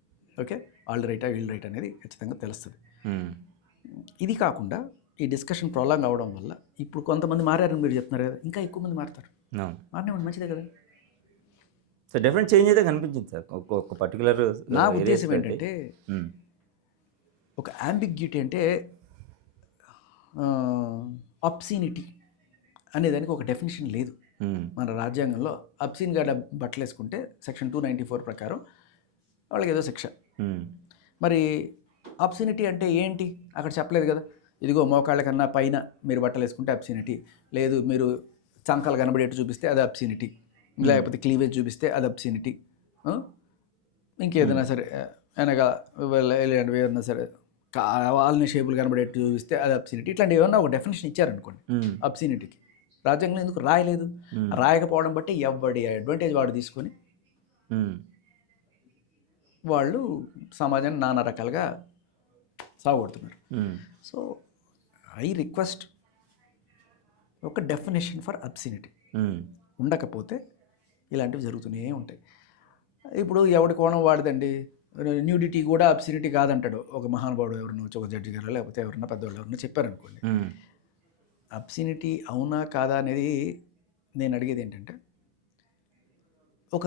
ఓకే, వాళ్ళు రైటా వీళ్ళు రైట్ అనేది ఖచ్చితంగా తెలుస్తుంది. ఇది కాకుండా ఈ డిస్కషన్ ప్రొలాంగ్ అవ్వడం వల్ల ఇప్పుడు కొంతమంది మారారని మీరు చెప్తున్నారు కదా, ఇంకా ఎక్కువ మంది మారుతారు. మారినప్పుడు మంచిదే కదా. సో డిఫరెంట్ చేంజ్ అయితే కనిపించింది సార్ ఒక పర్టికులర్. నా ఉద్దేశం ఏంటంటే ఒక అంబిగ్యూటీ అంటే అబ్సీనిటీ అనేదానికి ఒక డెఫినేషన్ లేదు మన రాజ్యాంగంలో. అబ్సీన్గా బట్టలు వేసుకుంటే సెక్షన్ 294 ప్రకారం వాళ్ళకి ఏదో శిక్ష. మరి అబ్సీనిటీ అంటే ఏంటి అక్కడ చెప్పలేదు కదా. ఇదిగో మోకాళ్ళ కన్నా పైన మీరు బట్టలు వేసుకుంటే అబ్సీనిటీ, లేదు మీరు చంకలు కనబడేట్టు చూపిస్తే అది అబ్సీనిటీ, లేకపోతే క్లీవేజ్ చూపిస్తే అది అబ్సీనిటీ, ఇంకేదైనా సరే వెనక ఇలాంటివి ఏదైనా సరే కావాలని షేపులు కనబడేట్టు చూపిస్తే అది అబ్సీనిటీ. ఇట్లాంటి ఏమన్నా ఒక డెఫినేషన్ ఇచ్చారనుకోండి అబ్సీనిటీకి, రాజ్యాంగంలో ఎందుకు రాయలేదు? రాయకపోవడం బట్టి ఎవడి అడ్వాంటేజ్ వాడు తీసుకొని వాళ్ళు సమాజాన్ని నానా రకాలుగా సాగుపడుతున్నారు. సో ఐ రిక్వెస్ట్ ఒక డెఫినేషన్ ఫర్ అబ్సీనిటీ ఉండకపోతే ఇలాంటివి జరుగుతూనే ఉంటాయి. ఇప్పుడు ఎవడి కోణం వాడిదండి, న్యూడిటీ కూడా అబ్సీనిటీ కాదంటాడు ఒక మహానుభావుడు ఎవరన్నా వచ్చి, ఒక జడ్జి గారు లేకపోతే ఎవరన్నా పెద్దవాళ్ళు ఎవరన్నా చెప్పారనుకోండి. అబ్సీనిటీ అవునా కాదా అనేది నేను అడిగేది ఏంటంటే, ఒక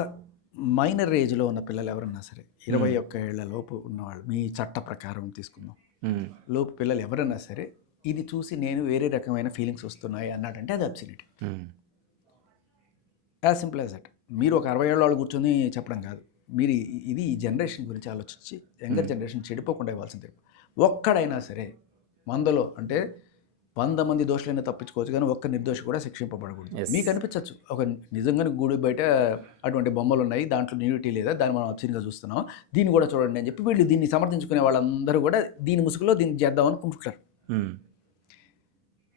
మైనర్ ఏజ్లో ఉన్న పిల్లలు ఎవరన్నా సరే, 21 ఏళ్ల లోపు ఉన్నవాళ్ళు, మీ చట్ట ప్రకారం తీసుకుందాం, లోపు పిల్లలు ఎవరన్నా సరే ఇది చూసి నేను వేరే రకమైన ఫీలింగ్స్ వస్తున్నాయి అన్నాడంటే అది obscenity. As simple as that. మీరు ఒక 60 ఏళ్ళ వాళ్ళు కూర్చొని చెప్పడం కాదు, మీరు ఇది ఈ జనరేషన్ గురించి ఆలోచించి యంగర్ జనరేషన్ చెడిపోకుండా ఇవ్వాల్సిందే. ఒక్కడైనా సరే 100లో అంటే 100 మంది దోషులైనా తప్పించుకోవచ్చు, కానీ ఒక్క నిర్దోషి కూడా శిక్షింపబడకూడదు. మీకు అనిపించవచ్చు ఒక నిజంగానే గుడి బయట అటువంటి బొమ్మలు ఉన్నాయి, దాంట్లో న్యూడిటీ లేదా, దాన్ని మనం అబ్సీన్గా చూస్తున్నాం, దీన్ని కూడా చూడండి అని చెప్పి వీళ్ళు దీన్ని సమర్థించుకునే వాళ్ళందరూ కూడా దీని ముసుగులో దీన్ని చేద్దాం అనుకుంటున్నారు.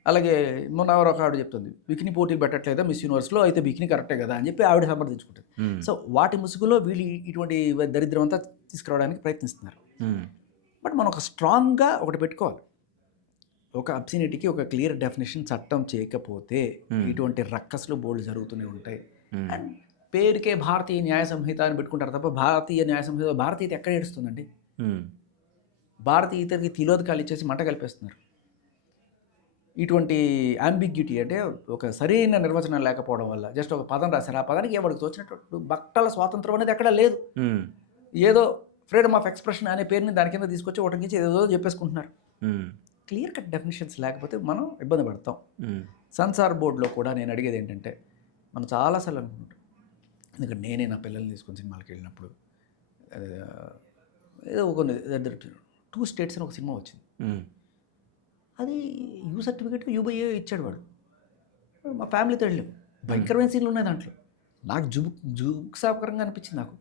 అలాగే మొన్న ఎవరో ఒక ఆవిడ చెప్తుంది, బికినీ పోటీలు పెట్టట్లేదా మిస్ యూనివర్స్లో, అయితే బికినీ కరెక్టే కదా అని చెప్పి ఆవిడ సమర్థించుకుంటుంది. సో వాటి ముసుగులో వీళ్ళు ఇటువంటి దరిద్రం అంతా తీసుకురావడానికి ప్రయత్నిస్తున్నారు. బట్ మనం ఒక స్ట్రాంగ్గా ఒకటి పెట్టుకోవాలి. ఒక అబ్సీనిటీకి ఒక క్లియర్ డెఫినేషన్ చట్టం చేయకపోతే ఇటువంటి రక్కస్లు బోల్డ్ జరుగుతూనే ఉంటాయి. అండ్ పేరుకే భారతీయ న్యాయ సంహిత అని పెట్టుకుంటారు తప్ప భారతీయ న్యాయ సంహిత, భారతీయత ఎక్కడ ఏడుస్తుందండి? భారతీయతకి తిలోదకాలు ఇచ్చేసి మంట కలిపేస్తున్నారు. ఇటువంటి అంబిగ్యూటీ అంటే ఒక సరైన నిర్వచనం లేకపోవడం వల్ల జస్ట్ ఒక పదం రాశారు, ఆ పదానికి ఎవరికి తోచినట్టు బట్టల స్వాతంత్రం అనేది ఎక్కడా లేదు. ఏదో ఫ్రీడమ్ ఆఫ్ ఎక్స్ప్రెషన్ అనే పేరుని దాని కింద తీసుకొచ్చి ఒకటి ఏదో చెప్పేసుకుంటున్నారు. క్లియర్ కట్ డెఫినేషన్స్ లేకపోతే మనం ఇబ్బంది పడతాం. సెన్సార్ బోర్డులో కూడా నేను అడిగేది ఏంటంటే, మనం చాలాసార్లు అనుకుంటాం, ఎందుకంటే నేనే నా పిల్లల్ని తీసుకొని సినిమాలకు వెళ్ళినప్పుడు ఏదో ఒక 2 స్టేట్స్ అని ఒక సినిమా వచ్చింది, అది యూ సర్టిఫికేట్ యూబీఏ ఇచ్చాడు వాడు. మా ఫ్యామిలీతో వెళ్ళాం, భయంకరమైన సీన్లు ఉన్నాయి దాంట్లో. నాకు జుగుప్సాకరంగా అనిపించింది నాకు.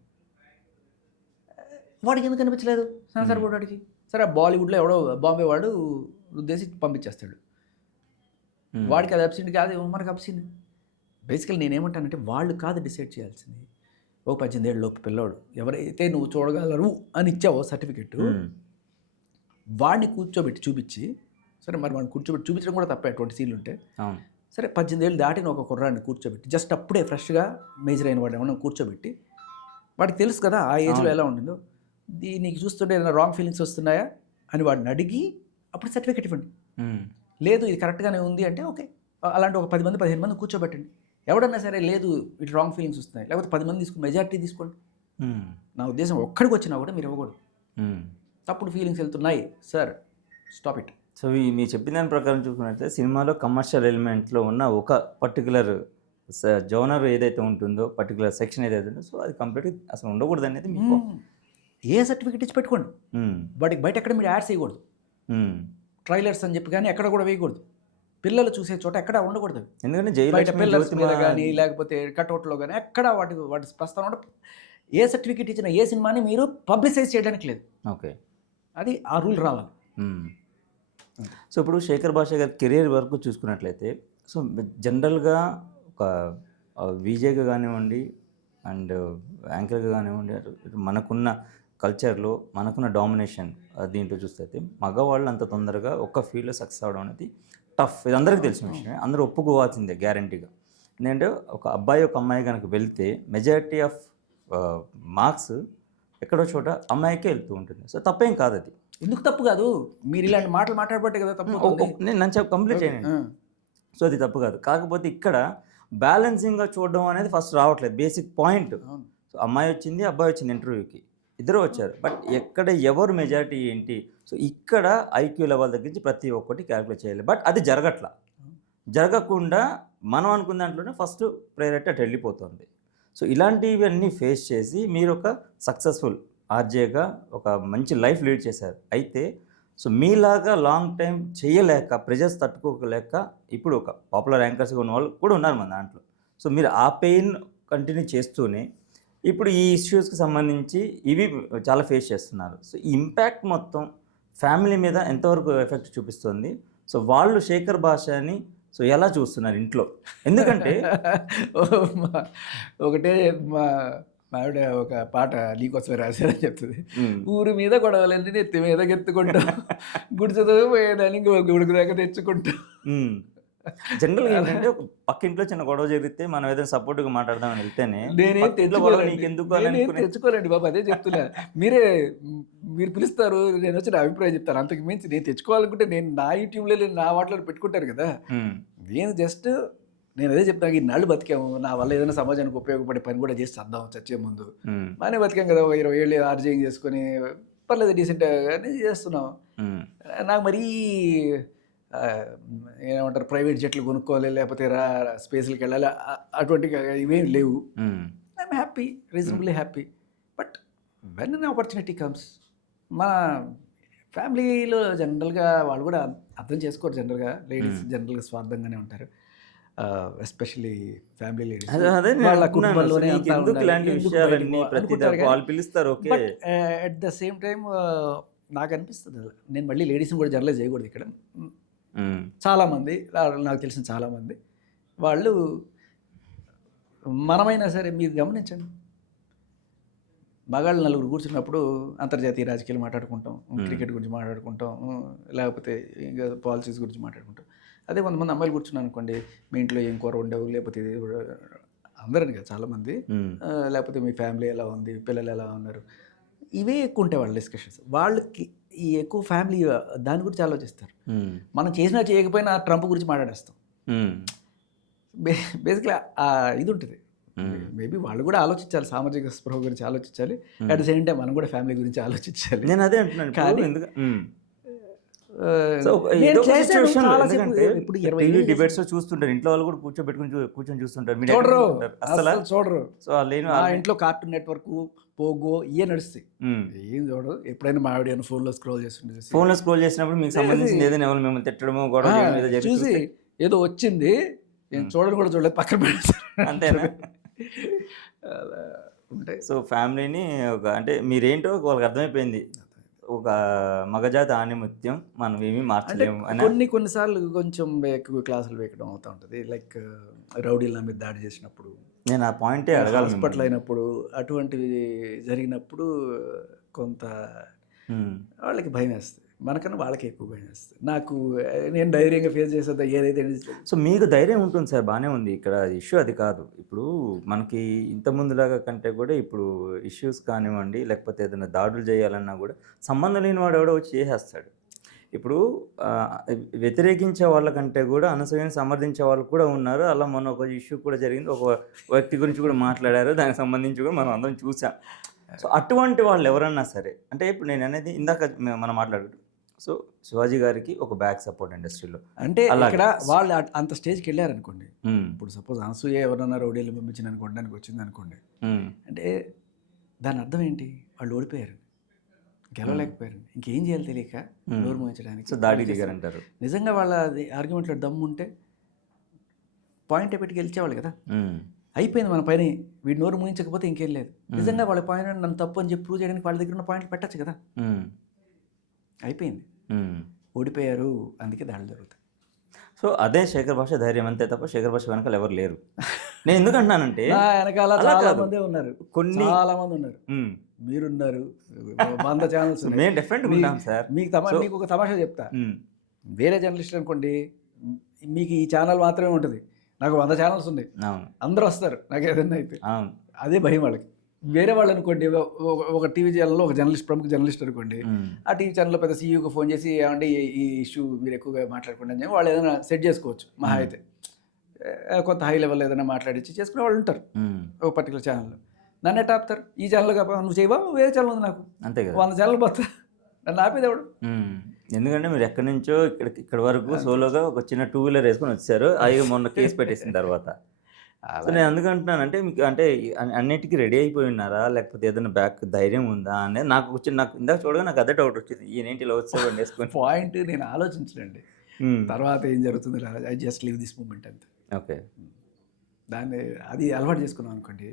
వాడికి ఎందుకు అనిపించలేదు సెన్సార్ బోర్డు వాడికి? సరే బాలీవుడ్లో ఎవడో బాంబే వాడు ఉద్దేశి పంపించేస్తాడు, వాడికి అది అబ్సీన్ కాదు, మనకు అబ్సీన్. బేసికల్ నేనేమంటానంటే వాళ్ళు కాదు డిసైడ్ చేయాల్సింది. ఒక 18 ఏళ్ళ లోపు పిల్లవాడు ఎవరైతే నువ్వు చూడగలరు అని ఇచ్చావో సర్టిఫికెట్, వాడిని కూర్చోబెట్టి చూపించి, సరే మరి వాడిని కూర్చోబెట్టి చూపించడం కూడా తప్పే, 20 సీన్లు ఉంటే సరే 18 ఏళ్ళు దాటిన ఒక కుర్రాడిని కూర్చోబెట్టి, జస్ట్ అప్పుడే ఫ్రెష్గా మేజర్ అయిన వాడు ఏమన్నా కూర్చోబెట్టి, వాడికి తెలుసు కదా ఆ ఏజ్లో ఎలా ఉండిందో, నీకు చూస్తుంటే ఏదైనా రాంగ్ ఫీలింగ్స్ వస్తున్నాయా అని వాడిని అడిగి అప్పుడు సర్టిఫికెట్ ఇవ్వండి. లేదు ఇది కరెక్ట్గానే ఉంది అంటే ఓకే, అలాంటి ఒక 10 మంది 15 మంది కూర్చోబెట్టండి. ఎవడన్నా సరే లేదు ఇటు రాంగ్ ఫీలింగ్స్ వస్తున్నాయి, లేకపోతే 10 మంది తీసుకుని మెజారిటీ తీసుకోండి. నా ఉద్దేశం ఒక్కడికి వచ్చినా కూడా మీరు ఇవ్వకూడదు. తప్పుడు ఫీలింగ్స్ వెళ్తున్నాయి సార్, స్టాప్ ఇట్. సో మీరు చెప్పిన దాని ప్రకారం చూసుకున్నట్లయితే సినిమాలో కమర్షియల్ ఎలిమెంట్లో ఉన్న ఒక పర్టికులర్ జోనర్ ఏదైతే ఉంటుందో, పర్టికులర్ సెక్షన్ ఏదైతే ఉందో, సో అది కంప్లీట్గా అసలు ఉండకూడదు అనేది మీకు ఏ సర్టిఫికేట్ ఇచ్చి పెట్టుకోండి. వాటికి బయట ఎక్కడ మీరు యాడ్స్ వేయకూడదు, ట్రైలర్స్ అని చెప్పి కానీ ఎక్కడ కూడా వేయకూడదు. పిల్లలు చూసే చోట ఎక్కడ ఉండకూడదు. ఎందుకంటే బయట పిల్లర్స్ మీద కానీ లేకపోతే కట్అవుట్లో కానీ ఎక్కడ వాటి ప్రస్తావన ఉండదు. ఏ సర్టిఫికేట్ ఇచ్చినా ఏ సినిమాని మీరు పబ్లిసైజ్ చేయడానికి లేదు. ఓకే, అది ఆ రూల్ రావాలి. సో ఇప్పుడు శేఖర్ భాష గారి కెరీర్ వరకు చూసుకున్నట్లయితే, సో జనరల్గా ఒక విజేగా కానివ్వండి అండ్ యాంకర్గా కానివ్వండి, మనకున్న కల్చర్లో మనకున్న డామినేషన్ దీంట్లో చూస్తే మగవాళ్ళు అంత తొందరగా ఒక్క ఫీల్డ్లో సక్సెస్ అవడం అనేది టఫ్, ఇది అందరికీ తెలిసిన విషయమే, అందరూ ఒప్పుకోవాల్సిందే గ్యారంటీగా. ఎందుకంటే ఒక అబ్బాయి ఒక అమ్మాయి కనుక వెళ్తే మెజారిటీ ఆఫ్ మార్క్స్ ఎక్కడో చోట అమ్మాయికే వెళ్తూ ఉంటుంది. సో తప్పేం కాదు అది. ఎందుకు తప్పు కాదు? మీరు ఇలాంటి మాటలు మాట్లాడబట్టే కదా తప్పు అవుతుంది. నేను కంప్లీట్ చేయను. సో అది తప్పు కాదు. కాకపోతే ఇక్కడ బ్యాలెన్సింగ్గా చూడడం అనేది ఫస్ట్ రావట్లేదు, బేసిక్ పాయింట్. సో అమ్మాయి వచ్చింది, అబ్బాయి వచ్చింది, ఇంటర్వ్యూకి ఇద్దరు వచ్చారు, బట్ ఎక్కడ ఎవరు మెజారిటీ ఏంటి? సో ఇక్కడ ఐక్యూ లెవెల్ దగ్గర నుంచి ప్రతి ఒక్కటి క్యాలిక్యులేట్ చేయాలి. బట్ అది జరగట్లా. జరగకుండా మనం అనుకున్న దాంట్లోనే ఫస్ట్ ప్రయారిటీ అటు వెళ్ళిపోతుంది. సో ఇలాంటివన్నీ ఫేస్ చేసి మీరు ఒక సక్సెస్ఫుల్ ఆర్జేగా ఒక మంచి లైఫ్ లీడ్ చేశారు. అయితే సో మీలాగా లాంగ్ టైం చేయలేక, ప్రెజర్స్ తట్టుకోలేక ఇప్పుడు ఒక పాపులర్ యాంకర్స్గా ఉన్న వాళ్ళు కూడా ఉన్నారు మన దాంట్లో. సో మీరు ఆ పెయిన్ కంటిన్యూ చేస్తూనే ఇప్పుడు ఈ ఇష్యూస్కి సంబంధించి ఇవి చాలా ఫేస్ చేస్తున్నారు. సో ఈ ఇంపాక్ట్ మొత్తం ఫ్యామిలీ మీద ఎంతవరకు ఎఫెక్ట్ చూపిస్తుంది? సో వాళ్ళు శేఖర్ భాషని సో ఎలా చూస్తున్నారు ఇంట్లో? ఎందుకంటే ఒకటే మా ఆవిడ ఒక పాట నీకోసమే రాశారని చెప్తుంది. ఊరి మీద గొడవలన్నీ నెత్తి మీద గెత్తుకుంటా, గుడిసెతో పోయేదాన్ని గుడికి దాకా తెచ్చుకుంటా. జనరల్గా ఏంటంటే ఒక పక్కింట్లో చిన్న గొడవ జరిగితే మనం ఏదైనా సపోర్ట్గా మాట్లాడదామని వెళ్తేనే నేనేం తెచ్చుకోలేండి బాబు, అదే చెప్తున్నా. మీరు పిలుస్తారు, నేను వచ్చి నా అభిప్రాయం చెప్తాను. అంతకు మించి నేను తెచ్చుకోవాలనుకుంటే నేను నా యూట్యూబ్లో నా వాటిలో పెట్టుకుంటారు కదా. నేను జస్ట్ నేను అదే చెప్తాను, ఈ నాళ్ళు బతికాము, నా వల్ల ఏదైనా సమాజానికి ఉపయోగపడే పని కూడా చేసి చద్దాం చచ్చే ముందు. బాగానే బతికాం కదా, 20 ఏళ్ళు ఆర్జేయింగ్ చేసుకొని పర్లేదు డీసెంట్గా చేస్తున్నాం. నాకు మరీ ఏమంటారు ప్రైవేట్ జెట్లు కొనుక్కోవాలి, లేకపోతే స్పేస్కి వెళ్ళాలి, అటువంటి ఇవేం లేవు. I'm happy, reasonably happy. But when an opportunity comes, మా ఫ్యామిలీలో జనరల్గా వాళ్ళు కూడా అర్థం చేసుకోరు. జనరల్గా లేడీస్ జనరల్గా స్వార్థంగానే ఉంటారు, ఎస్పెషల్లీ ఫ్యామిలీ లేడీస్. వాళ్ళ కుటుంబంలోనే but at the same time నాకు అనిపిస్తుంది, నేను మళ్ళీ లేడీస్ని కూడా జనరలైజ్ చేయకూడదు ఇక్కడ. చాలామంది నాకు తెలిసిన చాలామంది వాళ్ళు మనమైనా సరే మీరు గమనించండి, మగాళ్ళు నలుగురు కూర్చున్నప్పుడు అంతర్జాతీయ రాజకీయాలు మాట్లాడుకుంటాం, క్రికెట్ గురించి మాట్లాడుకుంటాం, లేకపోతే ఇంకా పాలసీస్ గురించి మాట్లాడుకుంటాం. అదే కొంతమంది అమ్మాయిలు కూర్చున్నాను అనుకోండి, మీ ఇంట్లో ఏం కూర ఉండవు, లేకపోతే అందరని కదా చాలామంది, లేకపోతే మీ ఫ్యామిలీ ఎలా ఉంది, పిల్లలు ఎలా ఉన్నారు, ఇవే ఎక్కువ ఉంటాయి వాళ్ళ డిస్కషన్స్. వాళ్ళకి ఈ ఎక్కువ ఫ్యామిలీ దాని గురించి ఆలోచిస్తారు. మనం చేసినా చేయకపోయినా ట్రంప్ గురించి మాట్లాడేస్తాం. బేసిక్లీ ఇది ఉంటుంది. మేబీ వాళ్ళు కూడా ఆలోచించాలి, సామాజిక స్పృహ గురించి ఆలోచించాలి. అట్ ద సేమ్ టైం మనం కూడా ఫ్యామిలీ గురించి ఆలోచించాలి. నేను అదే అంటున్నాను. కానీ ఇప్పుడు డిబేట్స్ చూస్తుంటారు, ఇంట్లో వాళ్ళు కూడా కూర్చొని చూస్తుంటారు, చూడరు. సో ఆ ఇంట్లో కార్టూన్ నెట్వర్క్, పోగో ఇవే నడుస్తాయి, ఏం చూడరు. ఎప్పుడైనా మా ఆవిడ ఫోన్లో స్క్రోల్ చేసినప్పుడు మీకు సంబంధించిన ఏదైనా మిమ్మల్ని తిట్టడమో గొడవ చూసి ఏదో వచ్చింది, నేను చూడడం కూడా చూడలేదు, పక్కన పెడతారు. అంతేనా? ఉంటాయి. సో ఫ్యామిలీని ఒక అంటే మీరేంటో వాళ్ళకి అర్థమైపోయింది, ఒక మగజాతి ఆణిముత్యం, మనం ఏమీ మార్చలేము అని. కొన్నిసార్లు కొంచెం ఎక్కువ క్లాసులు వేయడం అవుతూ ఉంటుంది. లైక్ రౌడీల మీద దాడి చేసినప్పుడు, నేను ఆ పాయింటే అడగాలి, హాస్పిటల్ అయినప్పుడు, అటువంటివి జరిగినప్పుడు కొంత వాళ్ళకి భయం వేస్తుంది, మనకన్నా వాళ్ళకి ఎక్కువ భయం వేస్తుంది. నేను ధైర్యంగా ఫేస్ చేసేది ఏదైతే. సో మీకు ధైర్యం ఉంటుంది సార్, బాగానే ఉంది. ఇక్కడ ఇష్యూ అది కాదు. ఇప్పుడు మనకి ఇంతకుముందులాగా కంటే కూడా ఇప్పుడు ఇష్యూస్ కానివ్వండి, లేకపోతే ఏదైనా దాడులు చేయాలన్నా కూడా సంబంధం లేని వాడు ఎవడో వచ్చి చేసేస్తాడు. ఇప్పుడు వ్యతిరేకించే వాళ్ళకంటే కూడా అనసూయని సమర్థించే వాళ్ళు కూడా ఉన్నారు. అలా మొన్న ఒక ఇష్యూ కూడా జరిగింది, ఒక వ్యక్తి గురించి కూడా మాట్లాడారు, దానికి సంబంధించి కూడా మనం అందరం చూసాం. సో అటువంటి వాళ్ళు ఎవరన్నా సరే, అంటే ఇప్పుడు నేను అనేది ఇందాక మనం మాట్లాడుకుంటాం. సో శివాజీ గారికి ఒక బ్యాక్ సపోర్ట్ ఇండస్ట్రీలో, అంటే ఇక్కడ వాళ్ళు అంత స్టేజ్కి వెళ్ళారనుకోండి. ఇప్పుడు సపోజ్ అనసూయ ఎవరన్నా రౌడీలు పంపించిన కొనడానికి వచ్చింది అనుకోండి, అంటే దాని అర్థం ఏంటి? వాళ్ళు ఓడిపోయారు, గెలవలేకపోయారు, ఇంకేం చేయాలి తెలియక నోరు మోయించడానికి సో దాడి దిగారంటారు. నిజంగా వాళ్ళ ఆర్గ్యుమెంట్లో దమ్ము ఉంటే పాయింట్ పెట్టి గెలిచేవాళ్ళు కదా. అయిపోయింది మన పని, వీడు నోరు మూయించకపోతే ఇంకేం లేదు. నిజంగా వాళ్ళ పాయింట్ నన్ను తప్పు అని చెప్పి ప్రూవ్ చేయడానికి వాళ్ళ దగ్గర ఉన్న పాయింట్లు పెట్టచ్చు కదా. అయిపోయింది, ఓడిపోయారు, అందుకే దాడులు జరుగుతాయి. సో అదే శేఖర్ భాష ధైర్యం అంతే తప్ప శేఖర్ భాష వెనకాల ఎవరు లేరు. నేను ఎందుకు అంటున్నానంటే వెనకాల చాలా మంది ఉన్నారు, చాలా మంది ఉన్నారు, మీరున్నారు, 100 ఛానల్స్. మేము డిఫరెంట్ ఉంటాం సార్. మీకు ఒక తమాషా చెప్తా. వేరే జర్నలిస్ట్ అనుకోండి, మీకు ఈ ఛానల్ మాత్రమే ఉంటుంది, నాకు 100 ఛానల్స్ ఉన్నాయి, అవును అందరూ వస్తారు నాకు ఏదైనా అయితే. అవును అదే భయం వాళ్ళకి. వేరే వాళ్ళు అనుకోండి, ఒక టీవీ ఛానల్లో ఒక జర్నలిస్ట్, ప్రముఖ జర్నలిస్ట్ అనుకోండి, ఆ టీవీ ఛానల్లో పెద్ద సీఈఓకి ఫోన్ చేసి ఏమంటే ఈ ఇష్యూ మీరు ఎక్కువగా మాట్లాడుకోండి అని చెప్పి వాళ్ళు ఏదైనా సెట్ చేసుకోవచ్చు. మహా అయితే కొంత హై లెవెల్ ఏదైనా మాట్లాడించి చేసుకునే వాళ్ళు ఉంటారు ఒక పర్టికులర్ ఛానల్లో. నన్ను ఎట్లా ఆపుతారు? ఈ ఛానల్ నువ్వు చేయవా, వేరే ఛానల్ ఉంది నాకు, అంతే కదా 100 ఛానల్ పోతా, నన్ను ఆపేది ఎవడు? ఎందుకంటే మీరు ఎక్కడి నుంచో ఇక్కడ వరకు సోలోగా ఒక చిన్న 2 వీలర్ వేసుకొని వచ్చారు, అవి మొన్న కేసు పెట్టేసిన తర్వాత. సో నేను అందుకంటున్నాను, అంటే మీకు అంటే అన్నిటికీ రెడీ అయిపోయి ఉన్నారా, లేకపోతే ఏదైనా బ్యాక్ ధైర్యం ఉందా అనేది నాకు వచ్చింది. నాకు ఇందాక చూడగా నాకు అదే డౌట్ వచ్చింది, ఈయనేంటి ఇలా వచ్చేవాడిని వేసుకొని. పాయింట్ నేను ఆలోచించలేండి, తర్వాత ఏం జరుగుతుంది, I just leave this moment అంతే. ఓకే, దాన్ని అది అలవాటు చేసుకున్నాం అనుకోండి,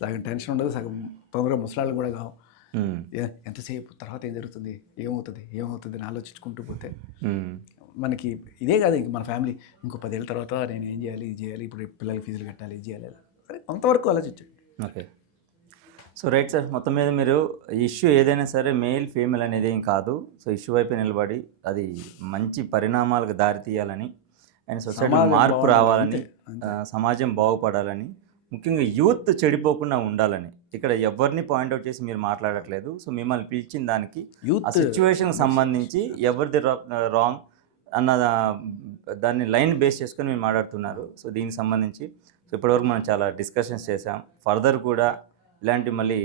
సగం టెన్షన్ ఉండదు, సగం తొందరగా ముసలాళ్ళు కూడా కావు. ఎంతసేపు తర్వాత ఏం జరుగుతుంది, ఏమవుతుంది అని ఆలోచించుకుంటూ పోతే మనకి ఇదే కాదు, ఇంక మన ఫ్యామిలీ ఇంకో 10 ఏళ్ళ తర్వాత నేను ఏం చేయాలి, ఇది చేయాలి, ఇప్పుడు పిల్లలకి ఫీజులు కట్టాలి, ఇది చేయాలి, సరే కొంతవరకు ఆలోచించండి. Okay, so right sir. మొత్తం మీద మీరు ఇష్యూ ఏదైనా సరే మేల్ ఫీమేల్ అనేది ఏం కాదు, సో ఇష్యూ వైపు నిలబడి అది మంచి పరిణామాలకు దారి తీయాలని అండ్ సొసైటీ మార్పు రావాలని, సమాజం బాగుపడాలని, ముఖ్యంగా యూత్ చెడిపోకుండా ఉండాలని ఇక్కడ ఎవరిని పాయింట్అవుట్ చేసి మీరు మాట్లాడట్లేదు. సో మిమ్మల్ని పిలిచిన దానికి ఆ సిచ్యువేషన్కి సంబంధించి ఎవరిది రాంగ్ అన్న దాన్ని లైన్ బేస్ చేసుకొని మీరు మాట్లాడుతున్నారు. సో దీనికి సంబంధించి సో ఇప్పటివరకు మనం చాలా డిస్కషన్స్ చేసాం, ఫర్దర్ కూడా ఇలాంటివి మళ్ళీ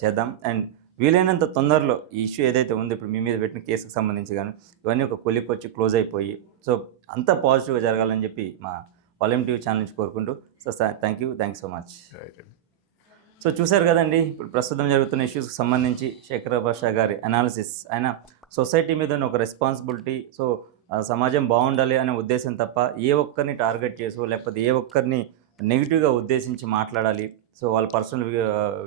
చేద్దాం. అండ్ వీలైనంత తొందరలో ఈ ఇష్యూ ఏదైతే ఉందో ఇప్పుడు మీ మీద పెట్టిన కేసుకు సంబంధించి కానీ ఇవన్నీ ఒక కొలిక్కి వచ్చి క్లోజ్ అయిపోయి సో అంతా పాజిటివ్గా జరగాలని చెప్పి మా వాల్యూమ్ టీవీ ఛానల్ నుంచి కోరుకుంటూ so thank you so much. So చూశారు కదండి, ఇప్పుడు ప్రస్తుతం జరుగుతున్న ఇష్యూస్కి సంబంధించి శేఖర్ భాషా గారి అనాలిసిస్. ఆయన సొసైటీ మీద ఉన్న ఒక రెస్పాన్సిబిలిటీ, సో సమాజం బాగుండాలి అనే ఉద్దేశం తప్ప ఏ ఒక్కరిని టార్గెట్ చేసో లేకపోతే ఏ ఒక్కరిని నెగిటివ్గా ఉద్దేశించి మాట్లాడాలి, సో వాళ్ళ పర్సనల్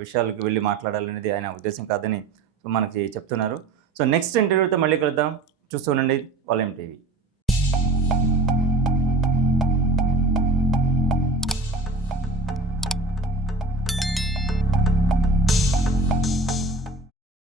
విషయాలకు వెళ్ళి మాట్లాడాలి అనేది ఆయన ఉద్దేశం కాదని సో మనకి చెప్తున్నారు. సో నెక్స్ట్ ఇంటర్వ్యూతో మళ్ళీ కలుద్దాం, చూస్తూ ఉండండి వాల్యూమ్ టీవీ.